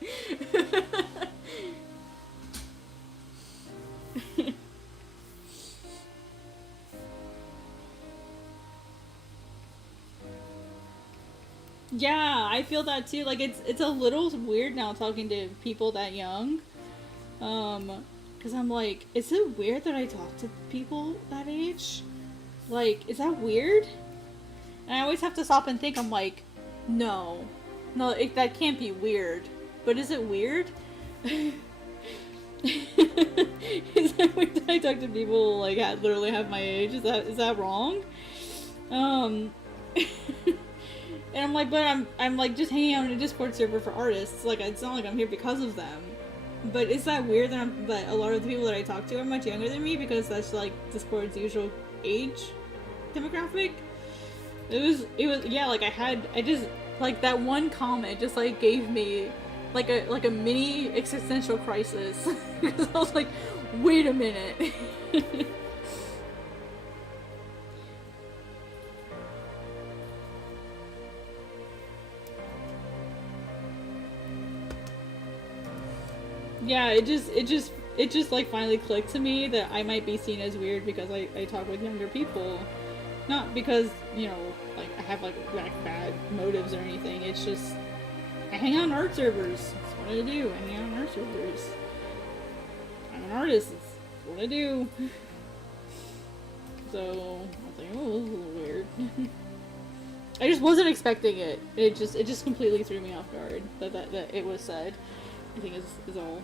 Yeah, I feel that too. Like it's a little weird now talking to people that young. Cuz I'm like, is it weird that I talk to people that age? Like, is that weird? And I always have to stop and think. I'm like, no. That can't be weird. But is it weird? Is that weird that I talk to people like literally have my age? Is that wrong? And I'm like, but I'm like just hanging out in a Discord server for artists. Like, it's not like I'm here because of them. But is that weird that a lot of the people that I talk to are much younger than me, because that's like Discord's usual age demographic? It was yeah, like I just like that one comment just like gave me like a mini existential crisis. Because I was like, wait a minute. Yeah, it just like finally clicked to me that I might be seen as weird because I talk with younger people. Not because, you know, like I have like bad motives or anything. It's just I hang out on art servers. That's what I do. I hang out on art servers. I'm an artist. That's what I do. So I was like, oh, this is a little weird. I just wasn't expecting it. It just completely threw me off guard that it was said. I think is all.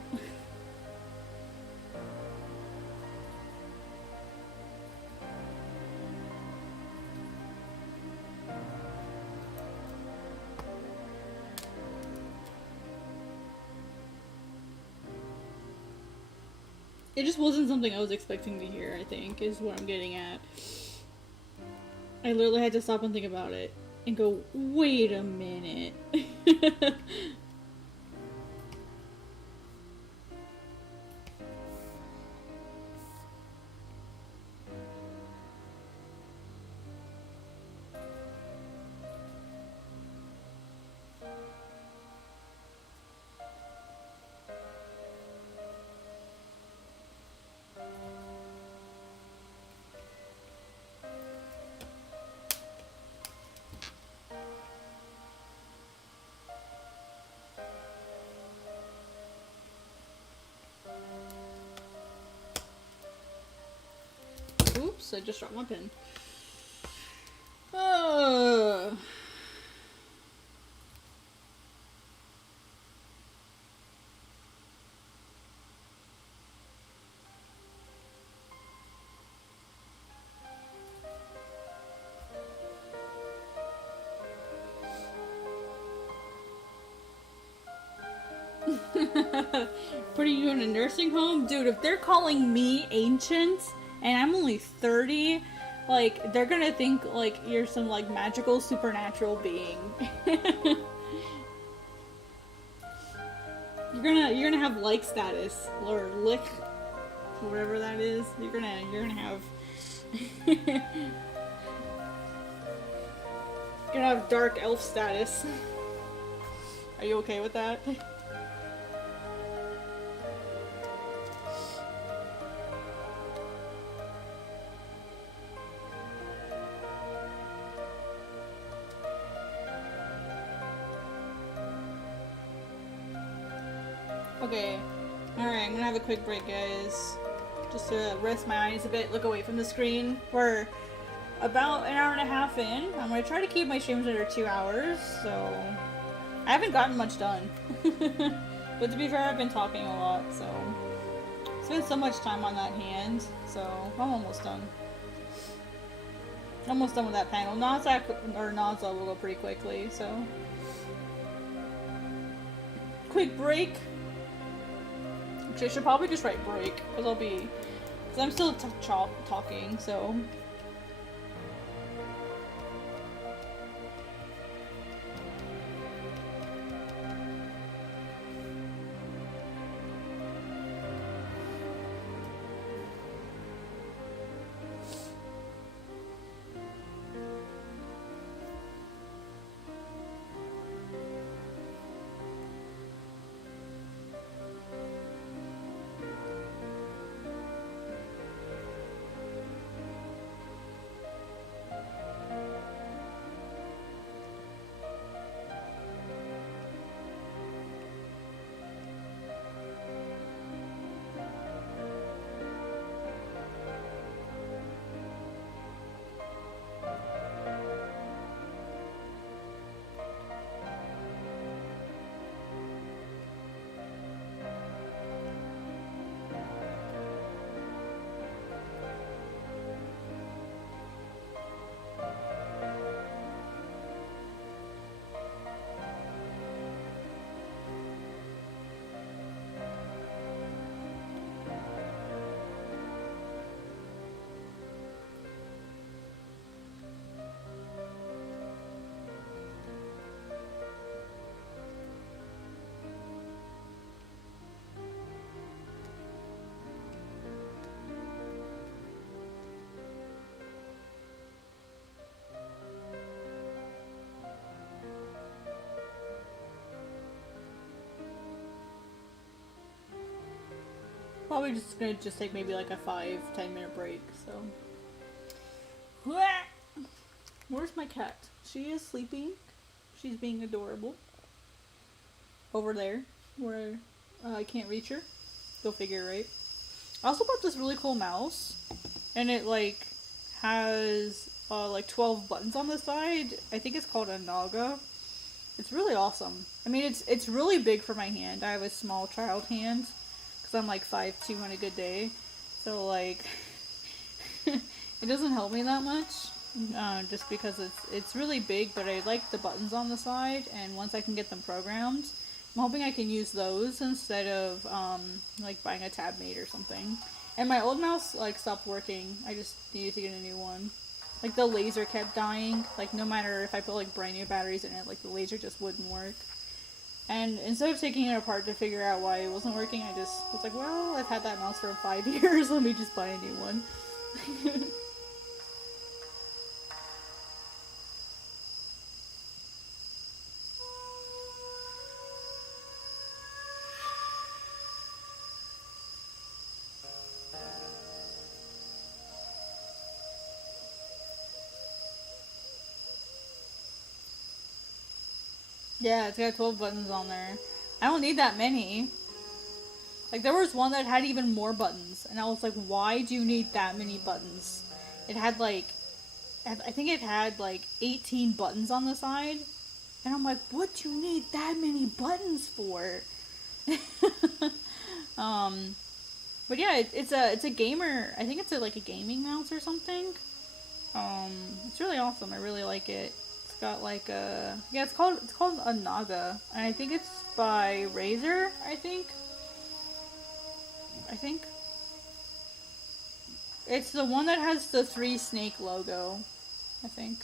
It just wasn't something I was expecting to hear, I think, is what I'm getting at. I literally had to stop and think about it and go, wait a minute. Oops, I just dropped my pen. Putting you in a nursing home? Dude, if they're calling me ancient and I'm only 30, like, they're gonna think, like, you're some, like, magical supernatural being. You're gonna have like status, or lick, or whatever that is. You're gonna have... you're gonna have dark elf status. Are you okay with that? Okay, alright, I'm gonna have a quick break, guys. Just to rest my eyes a bit, look away from the screen. We're about an hour and a half in. I'm gonna try to keep my streams under 2 hours, so... I haven't gotten much done. But to be fair, I've been talking a lot, so... Spent so much time on that hand, so I'm almost done. Almost done with that panel. Naza will go pretty quickly, so... Quick break. I should probably just write break, because I'm still talking, so. Probably just gonna take maybe like a 5-10 minute break, so. Where's my cat? She is sleeping. She's being adorable. Over there, where I can't reach her. Go figure, right? I also bought this really cool mouse, and it like has like 12 buttons on the side. I think it's called a Naga. It's really awesome. I mean, it's really big for my hand. I have a small child hand. I'm like 5'2" on a good day, so like it doesn't help me that much, just because it's really big, but I like the buttons on the side, and once I can get them programmed, I'm hoping I can use those instead of like buying a tab mate or something. And my old mouse like stopped working. I just needed to get a new one. Like the laser kept dying, like no matter if I put like brand new batteries in it, like the laser just wouldn't work. And instead of taking it apart to figure out why it wasn't working, I just was like, well, I've had that mouse for 5 years, let me just buy a new one. Yeah, it's got 12 buttons on there. I don't need that many. Like, there was one that had even more buttons, and I was like, why do you need that many buttons? It had, like, I think it had, like, 18 buttons on the side, and I'm like, what do you need that many buttons for? But yeah, it's a gamer, I think it's like a gaming mouse or something. It's really awesome, I really like it. Got like a it's called a Naga, and I think it's by Razer. I think it's the one that has the 3 snake logo. I think,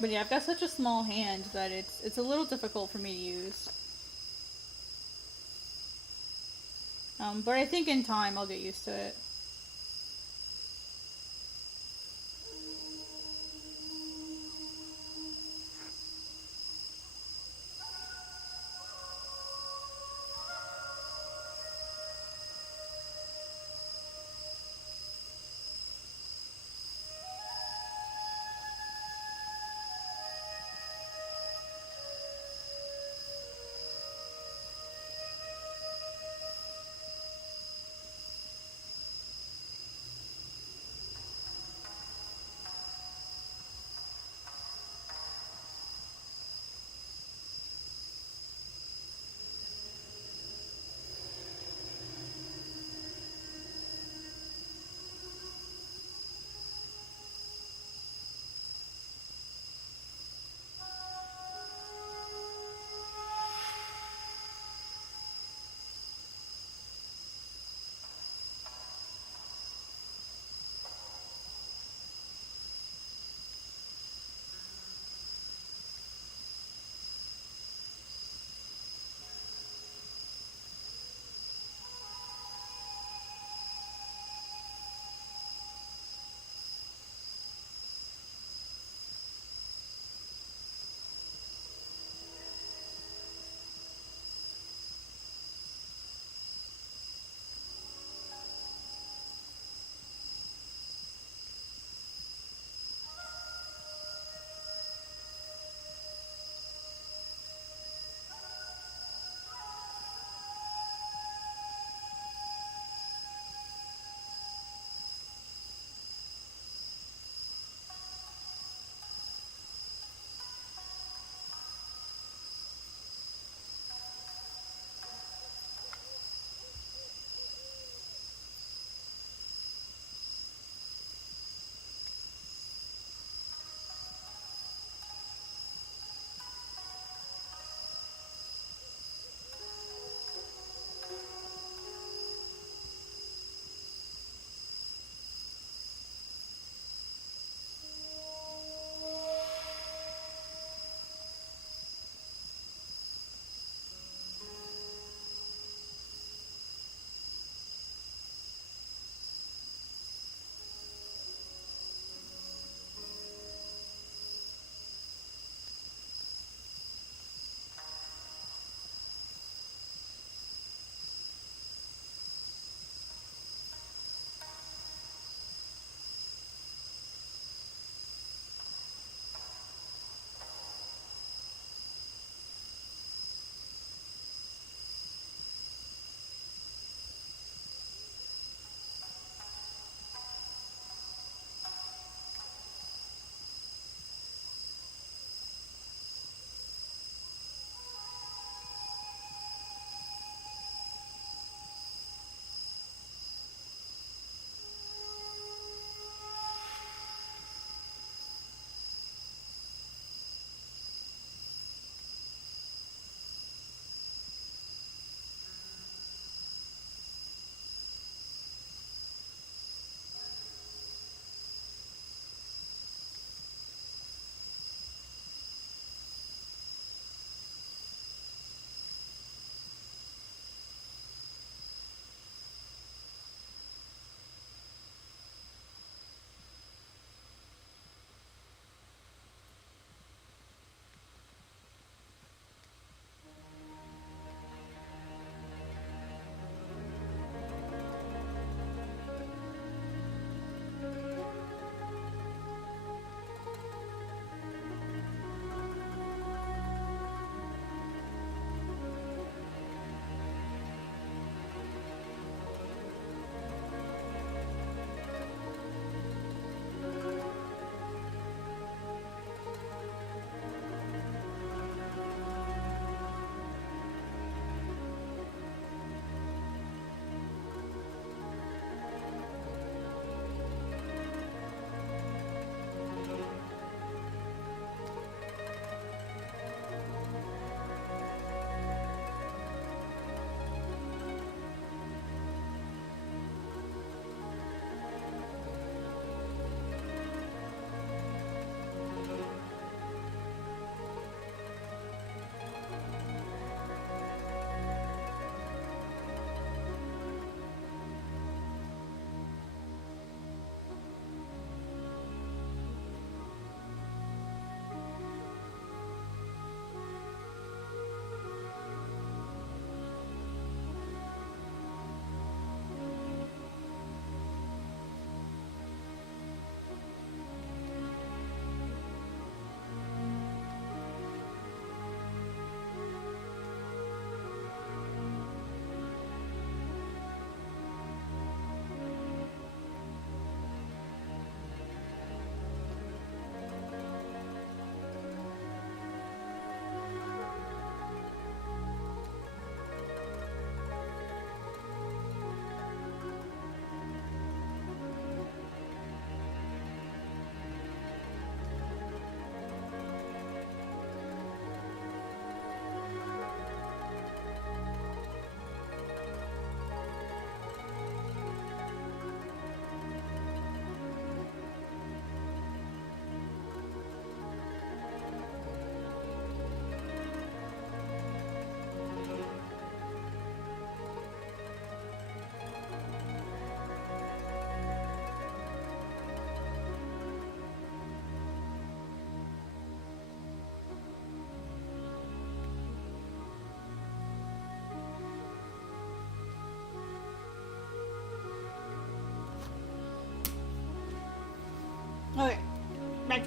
but yeah, I've got such a small hand that it's a little difficult for me to use. But I think in time I'll get used to it.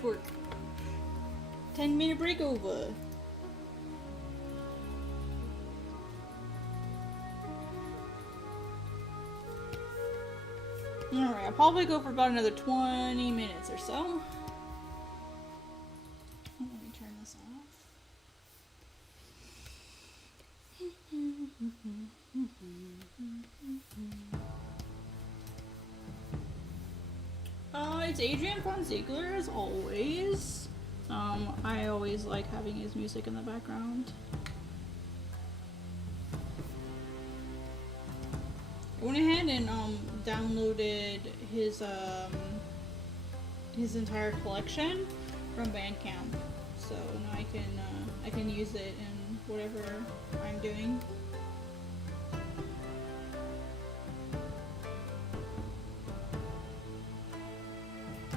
work. 10-minute break over. Alright, I'll probably go for about another 20 minutes or so. Oh, let me turn this off. It's Adrian Von Ziegler as always. I always like having his music in the background. I went ahead and downloaded his entire collection from Bandcamp, so now I can use it in whatever I'm doing.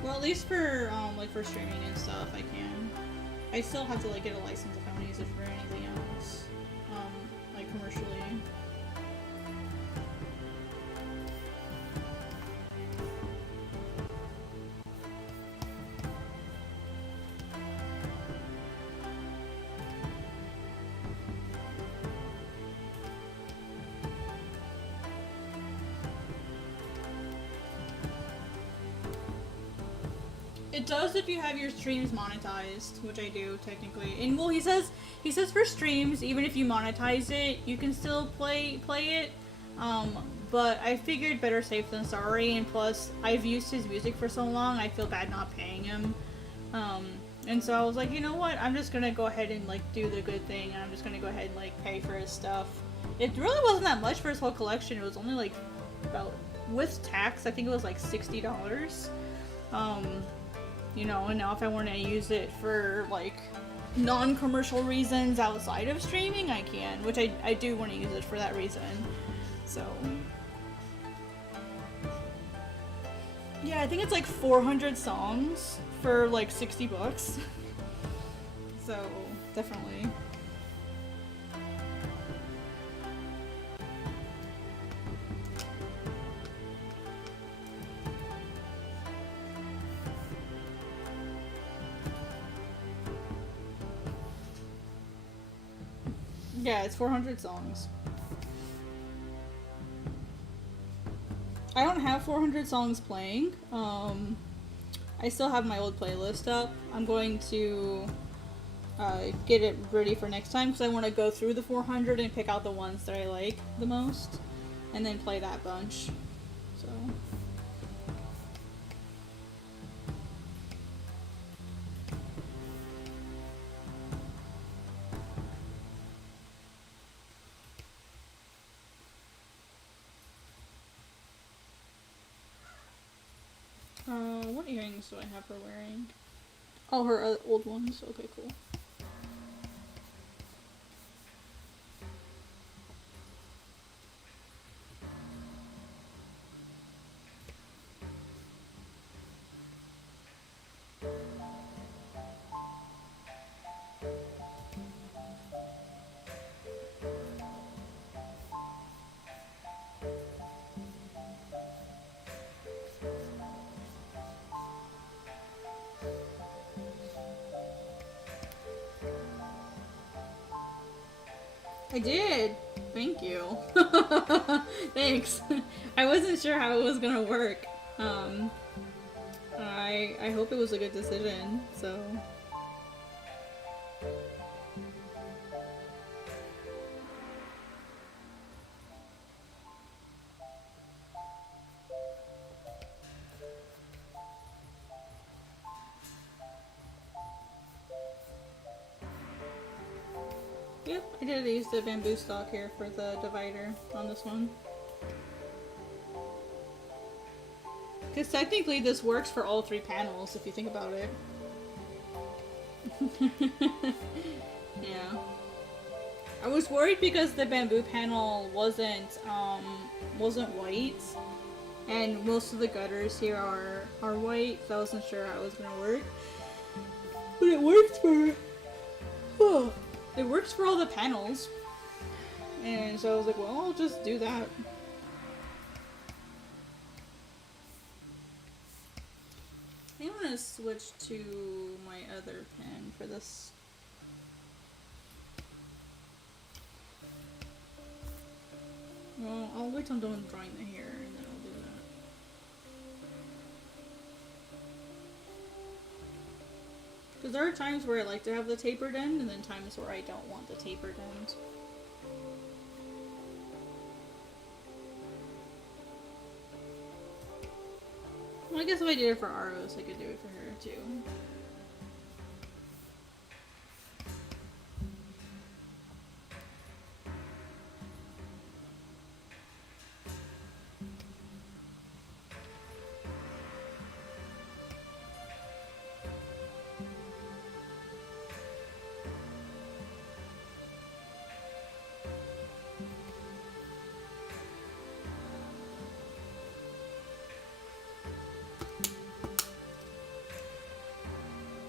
Well, at least for like for streaming and stuff, I can. I still have to like get a license if I want to use it for anything else, like commercially. It does if you have your streams monetized, which I do technically. And well, he says for streams, even if you monetize it, you can still play it. But I figured better safe than sorry, and plus I've used his music for so long, I feel bad not paying him. And so I was like, you know what? I'm just gonna go ahead and like do the good thing, and I'm just gonna go ahead and like pay for his stuff. It really wasn't that much for his whole collection. It was only like about, with tax, I think it was like $60. You know, and now if I want to use it for like non-commercial reasons outside of streaming, I can, which I do want to use it for that reason. So yeah, I think it's like 400 songs for like $60. So definitely. Yeah, it's 400 songs. I don't have 400 songs playing. I still have my old playlist up. I'm going to get it ready for next time because I want to go through the 400 and pick out the ones that I like the most and then play that bunch. So what earrings do I have her wearing? Oh, her old ones. Okay, cool. I did! Thank you. Thanks. I wasn't sure how it was gonna work. I hope it was a good decision, so... Yep, I did use the bamboo stock here for the divider on this one. Because technically this works for all 3 panels if you think about it. Yeah. I was worried because the bamboo panel wasn't white, and most of the gutters here are white, so I wasn't sure how it was gonna work. But it worked for... Oh. It works for all the panels, and so I was like, well, I'll just do that. I don't gonna switch to my other pen for this. Well, I'll wait till I'm done drawing the hair and then I'll do that. Because there are times where I like to have the tapered end and then times where I don't want the tapered end. Well, I guess if I did it for Aros, I could do it for her too.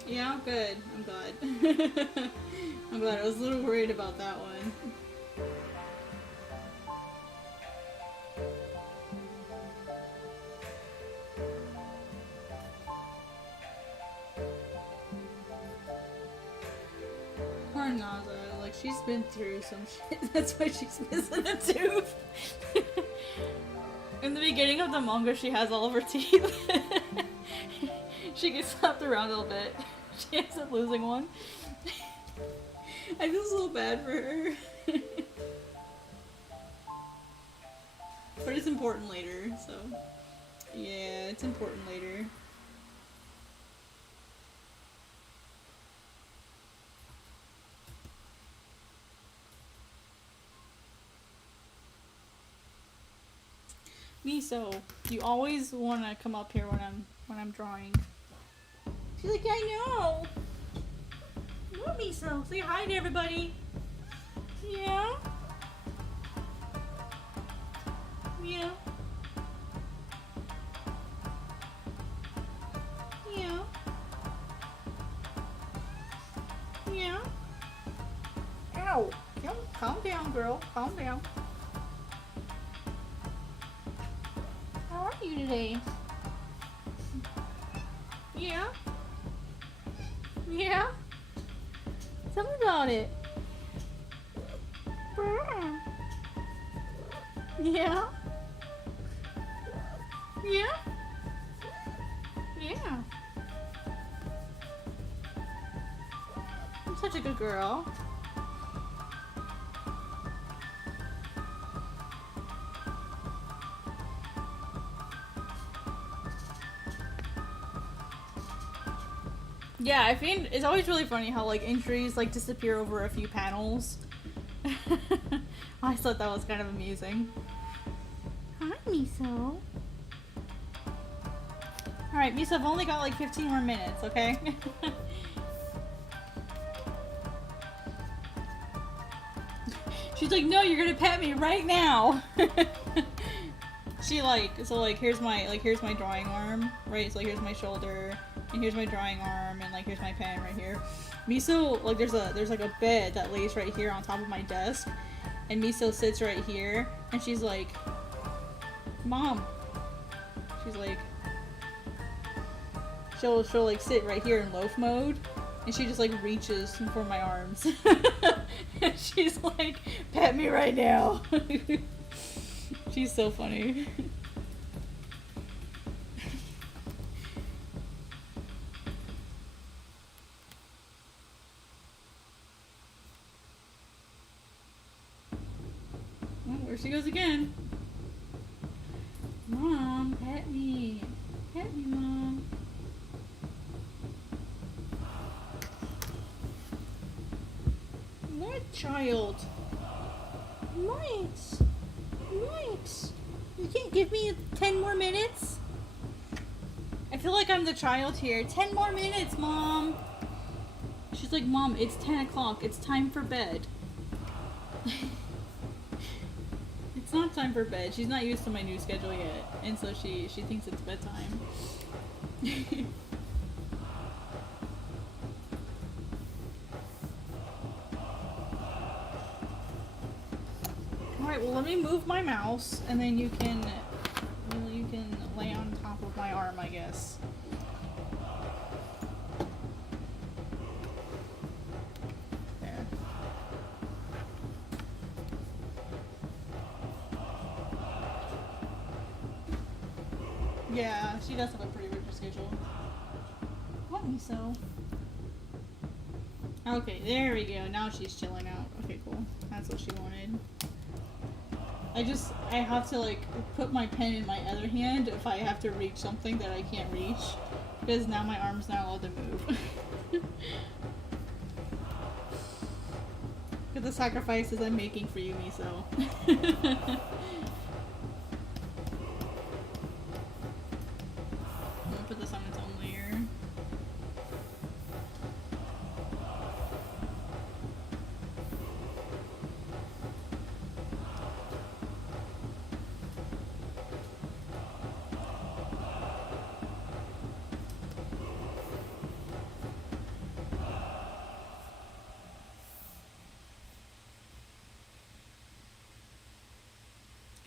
Yeah, good. I'm glad. I'm glad. I was a little worried about that one. Poor Naza. Like, she's been through some shit. That's why she's missing a tooth. In the beginning of the manga, she has all of her teeth. She gets slapped around a little bit. She ends up losing one. I feel so bad for her. But it's important later, so. Yeah, it's important later. Miso, you always want to come up here when I'm drawing. She's like, yeah, I know. No, Miso. Say hi to everybody. Yeah. Yeah. Yeah. Yeah. Ow. Calm down, girl. Calm down. How are you today? Yeah. Yeah? Tell me about it. Yeah? Yeah? Yeah. I'm such a good girl. Yeah, I find it's always really funny how like entries like disappear over a few panels. I thought that was kind of amusing. Hi, Miso. Alright, Miso, I've only got like 15 more minutes, okay? She's like, no, you're gonna pet me right now. She like, so like here's my drawing arm, right? So like here's my shoulder, and here's my drawing arm, and like here's my pen right here. Miso, like there's like a bed that lays right here on top of my desk, and Miso sits right here, and she's like, Mom. She's like, she'll like sit right here in loaf mode, and she just like reaches for my arms. And she's like, pet me right now. She's so funny. Oh, there she goes again. Mom, pet me. Pet me, Mom. What child? Mites. Mites. You can't give me 10 more minutes? I feel like I'm the child here. 10 more minutes, Mom. She's like, Mom, it's 10 o'clock. It's time for bed. It's not time for bed. She's not used to my new schedule yet. And so she thinks it's bedtime. Alright, well let me move my mouse and then you can lay on top of my arm, I guess. Yeah, she does have a pretty rigid schedule. Let me so. Okay, there we go. Now she's chilling out. Okay, cool. That's what she wanted. I have to like put my pen in my other hand if I have to reach something that I can't reach. Because now my arm's not allowed to move. Look at the sacrifices I'm making for you, Miso. I'm gonna put this on its own layer.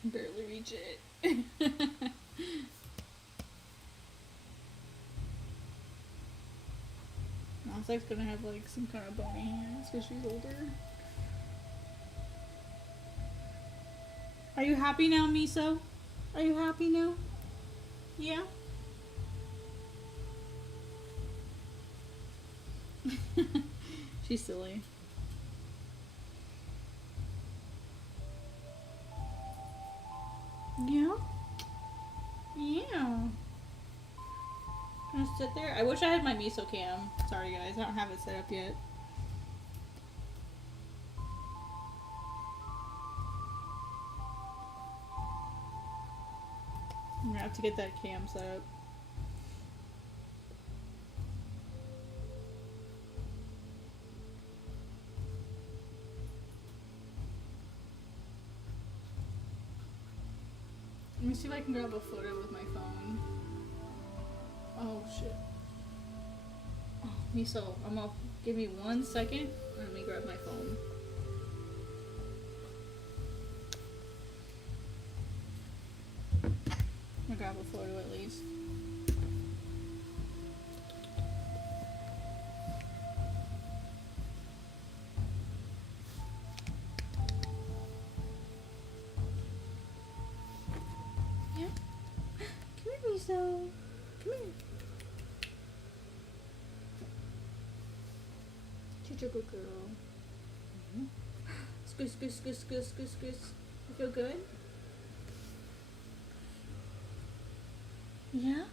Can barely reach it. Mouse gonna have like some kind of bony hands because she's older. Are you happy now, Miso? Are you happy now? Yeah? She's silly. Yeah? Yeah. Gonna sit there? I wish I had my Miso cam. Sorry guys, I don't have it set up yet. I'm gonna have to get that cam set up. Let me see if I can grab a photo with my phone. Oh shit. Oh, Miso, give me 1 second. Let me grab my phone. I'm gonna grab a photo at least. Yeah. Come here, Miso. Come here. You're a good girl. Mm-hmm. Squish, squish, squish, squish, squish, squish. You feel good? Yeah?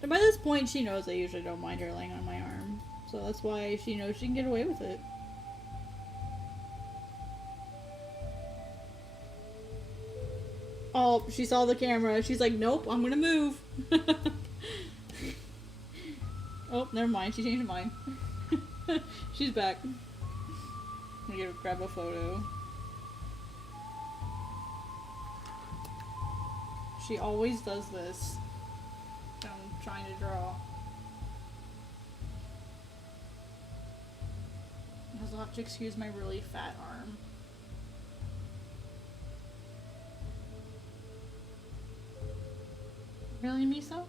And by this point, she knows I usually don't mind her laying on my arm. So that's why she knows she can get away with it. Oh, she saw the camera. She's like, nope, I'm gonna move. Oh, never mind. She changed her mind. She's back. I'm gonna grab a photo. She always does this. I'm trying to draw. You'll have to excuse my really fat arm. Really, Miso?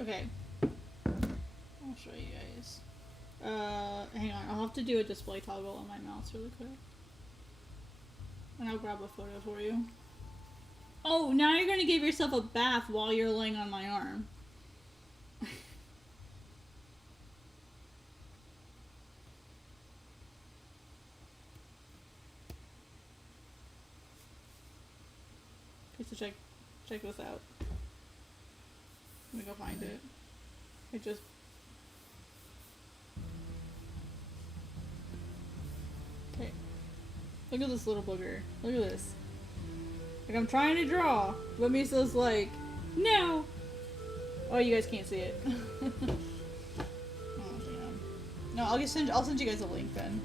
Okay. I'll show you guys. Hang on. I'll have to do a display toggle on my mouse really quick. And I'll grab a photo for you. Oh, now you're gonna give yourself a bath while you're laying on my arm. Check this out. Let me go find it. It just... Okay. Look at this little booger. Look at this. Like, I'm trying to draw, but Misa's like, no! Oh, you guys can't see it. Oh, damn. No, I'll send you guys a link then.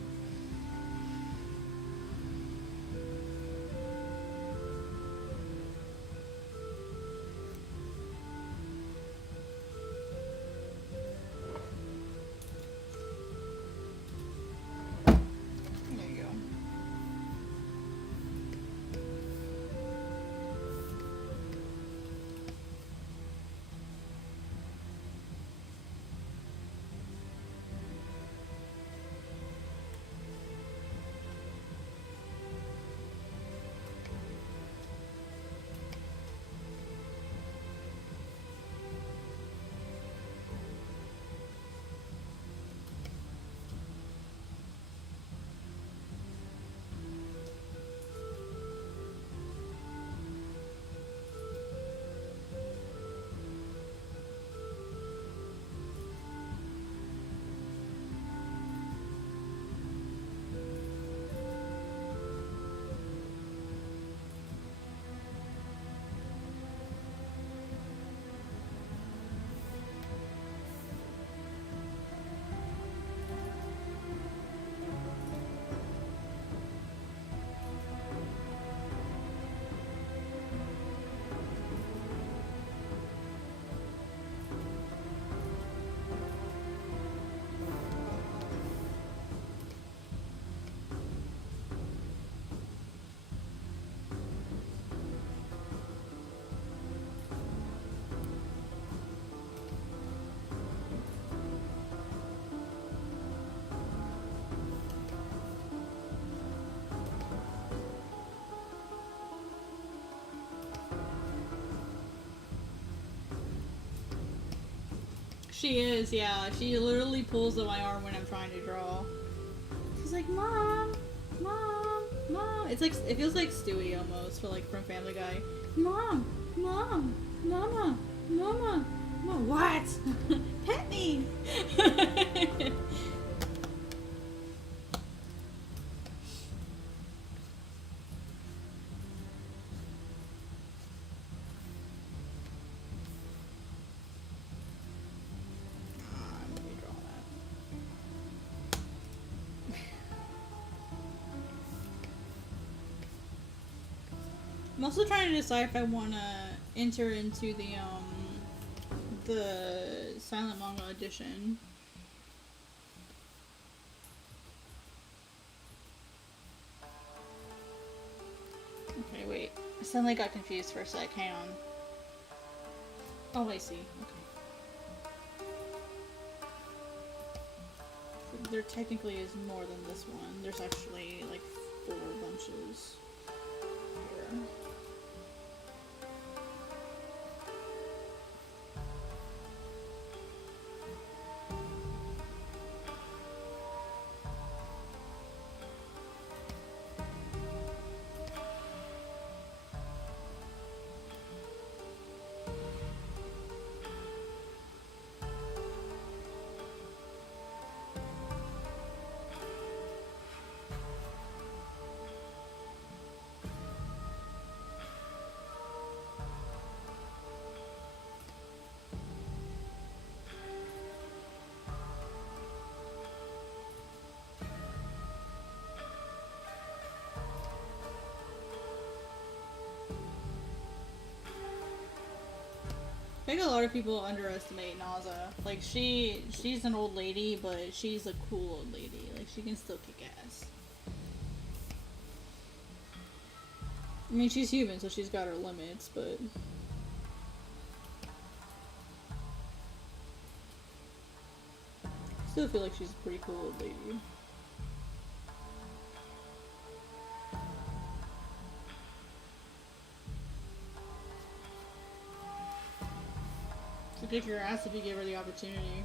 She is, yeah. She literally pulls on my arm when I'm trying to draw. She's like, Mom, Mom, Mom. It's like, it feels like Stewie almost, but like from Family Guy. Mom, Mom, Mama, Mama, Mama. What? Pet me. I'm also trying to decide if I want to enter into the silent manga edition. Okay, wait. I suddenly got confused for a sec. Hang on. Oh, I see. Okay. So there technically is more than this one. There's actually like 4 bunches here. I think a lot of people underestimate Naza. Like, she's an old lady, but she's a cool old lady. Like, she can still kick ass. I mean, she's human, so she's got her limits, but... I still feel like she's a pretty cool old lady. She'll kick your ass if you give her the opportunity.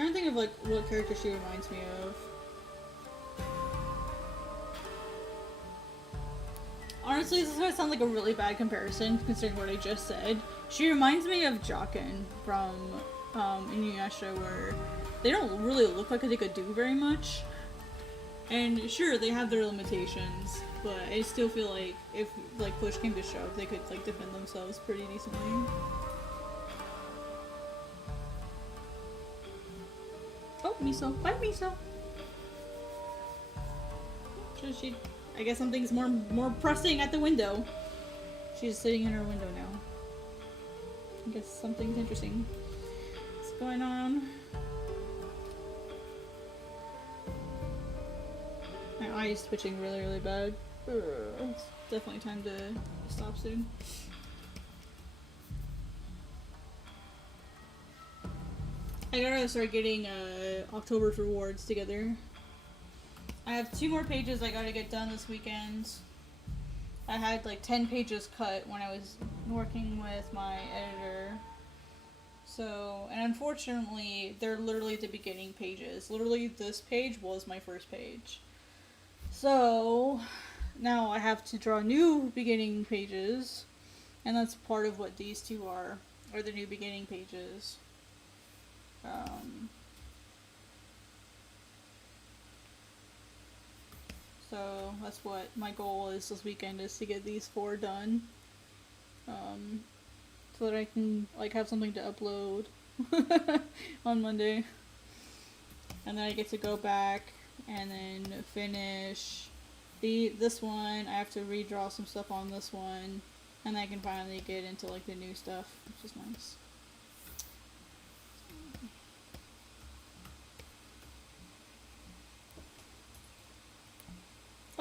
trying to think of like what character she reminds me of. Honestly, this is gonna sound like a really bad comparison considering what I just said. She reminds me of Jaqen from Inuyasha, where they don't really look like they could do very much. And sure, they have their limitations, but I still feel like if like push came to shove, they could like defend themselves pretty decently. Oh, Miso. Bye, Miso. She, I guess something's more pressing at the window. She's sitting in her window now. I guess something's interesting. What's going on? My eye is twitching really, really bad. It's definitely time to stop soon. I gotta start getting October's rewards together. I have 2 more pages I gotta get done this weekend. I had like 10 pages cut when I was working with my editor. So, and unfortunately, they're literally the beginning pages. Literally, this page was my first page. So, now I have to draw new beginning pages. And that's part of what these 2 are the new beginning pages. So that's what my goal is this weekend, is to get these 4 done. So that I can like have something to upload on Monday. And then I get to go back and then finish this one. I have to redraw some stuff on this one. And I can finally get into like the new stuff, which is nice.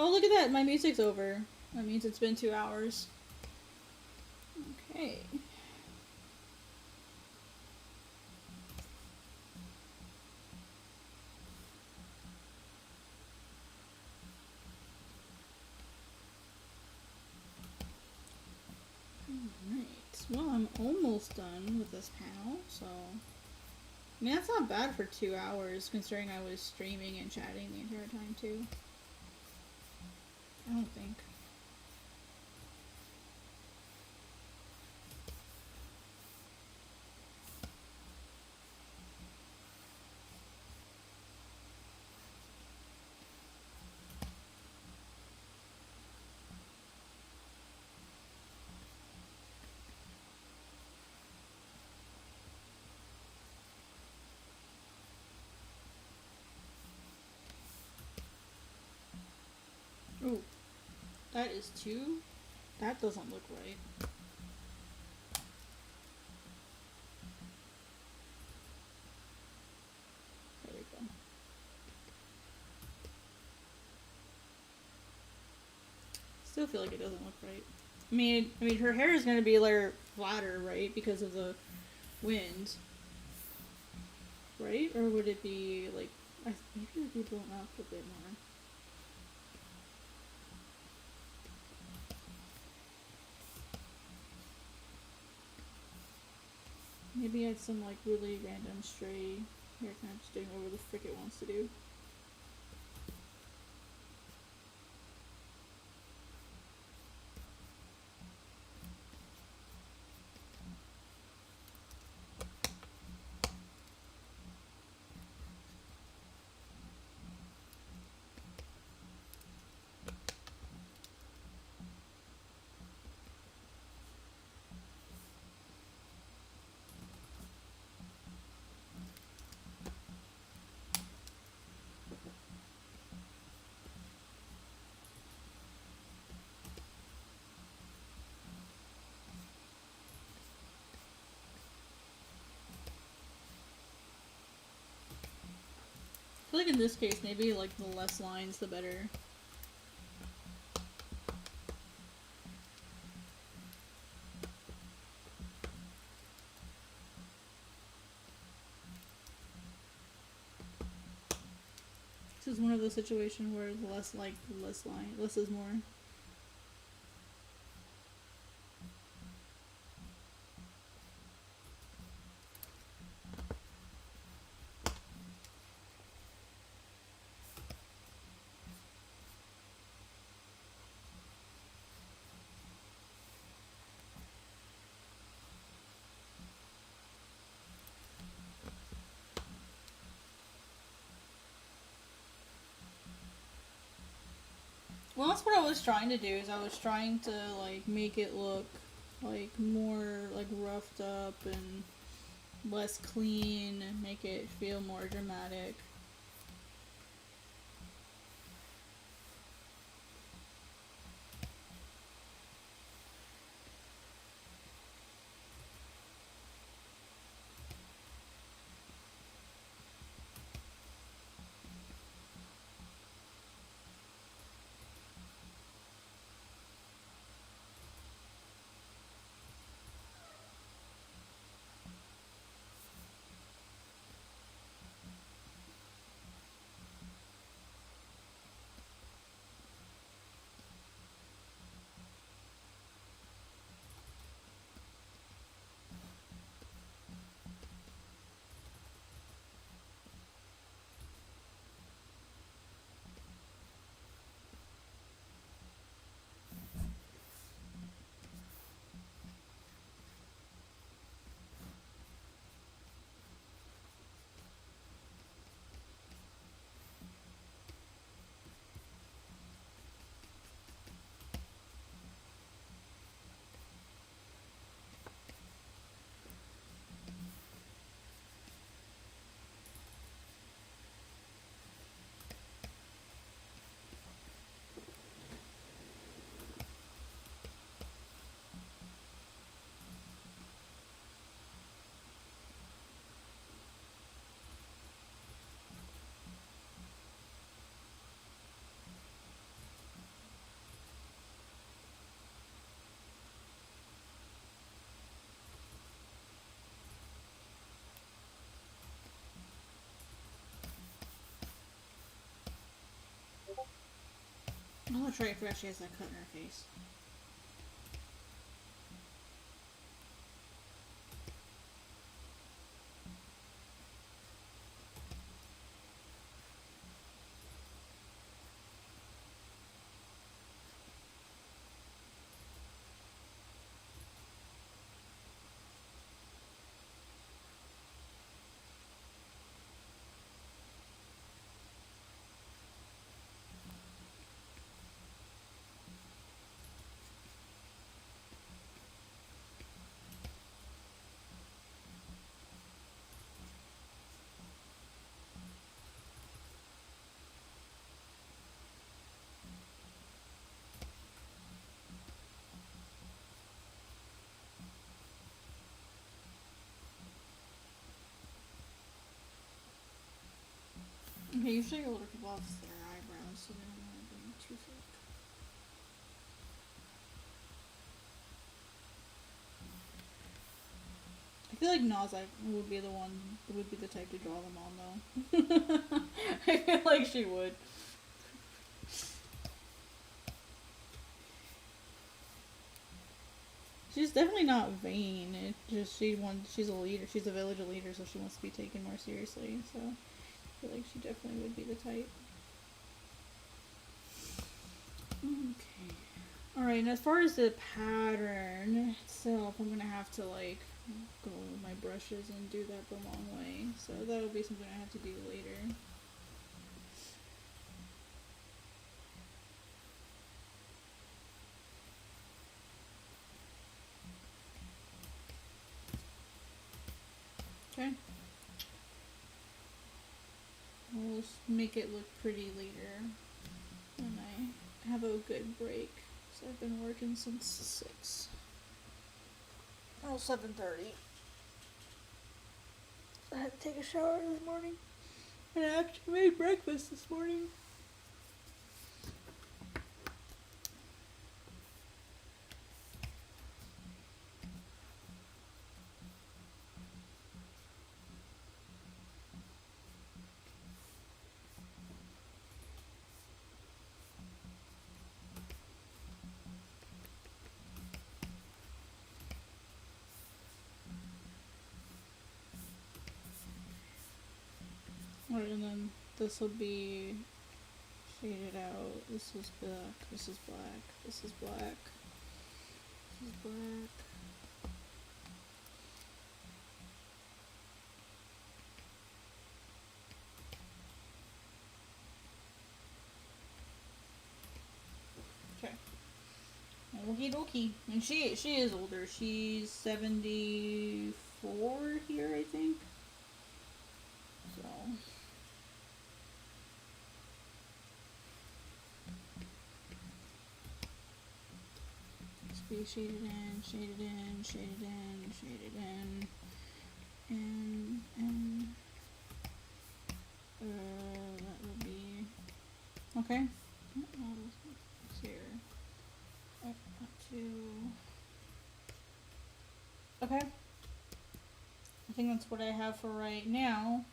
Oh, look at that! My music's over. That means it's been 2 hours. Okay. Alright. Well, I'm almost done with this panel, so... I mean, that's not bad for 2 hours, considering I was streaming and chatting the entire time, too. I don't think. Ooh. That is 2? That doesn't look right. There we go. Still feel like it doesn't look right. I mean, her hair is gonna be like flatter, right? Because of the wind. Right? Or would it be like, maybe it would be blown up a bit more. Maybe I had some like really random stray hair kind of just doing whatever the frick it wants to do. I feel like in this case, maybe like the less lines, the better. This is one of those situations where the less is more. Well, that's what I was trying to do. Is I was trying to like make it look like more like roughed up and less clean, and make it feel more dramatic. Oh, that's right. I forgot she has that cut in her face. Okay, usually older people have their eyebrows, so they don't want to be too thick. I feel like Naza would be the one, would be the type to draw them on, though. I feel like she would. She's definitely not vain. It just she's a leader. She's a village leader, so she wants to be taken more seriously. So I feel like she definitely would be the type. Okay. Alright, and as far as the pattern itself, I'm gonna have to like go with my brushes and do that the long way. So that'll be something I have to do later. Okay. We'll make it look pretty later when I have a good break. So I've been working since 6. Oh, 7:30. I had to take a shower this morning. And I actually made breakfast this morning. Alright, and then this will be shaded out. This is black, this is black, this is black, this is black. Okie dokie. And she is older. She's 74 here, I think. So. Be shaded in, shaded in, shaded in, shaded in, and that would be okay. Here, up to okay. I think that's what I have for right now.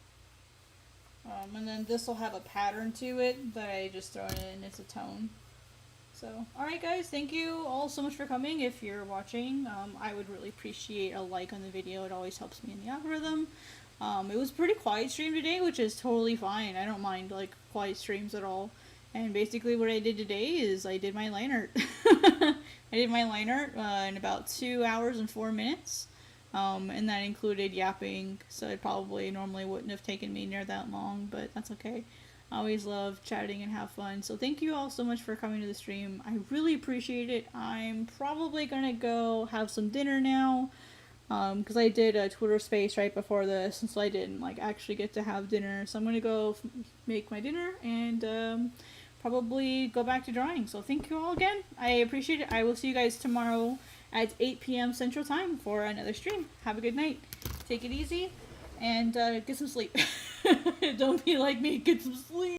And then this will have a pattern to it that I just throw it in. It's a tone. So, alright guys, thank you all so much for coming. If you're watching, I would really appreciate a like on the video. It always helps me in the algorithm. It was a pretty quiet stream today, which is totally fine. I don't mind, like, quiet streams at all. And basically what I did today is I did my line art. I did my line art in about 2 hours and 4 minutes. And that included yapping, so it probably normally wouldn't have taken me near that long, but that's okay. I always love chatting and have fun. So thank you all so much for coming to the stream. I really appreciate it. I'm probably gonna go have some dinner now. Because I did a Twitter space right before this, and so I didn't like actually get to have dinner. So I'm gonna go make my dinner and probably go back to drawing. So thank you all again. I appreciate it. I will see you guys tomorrow at 8 p.m. Central Time for another stream. Have a good night. Take it easy. And get some sleep. Don't be like me, get some sleep.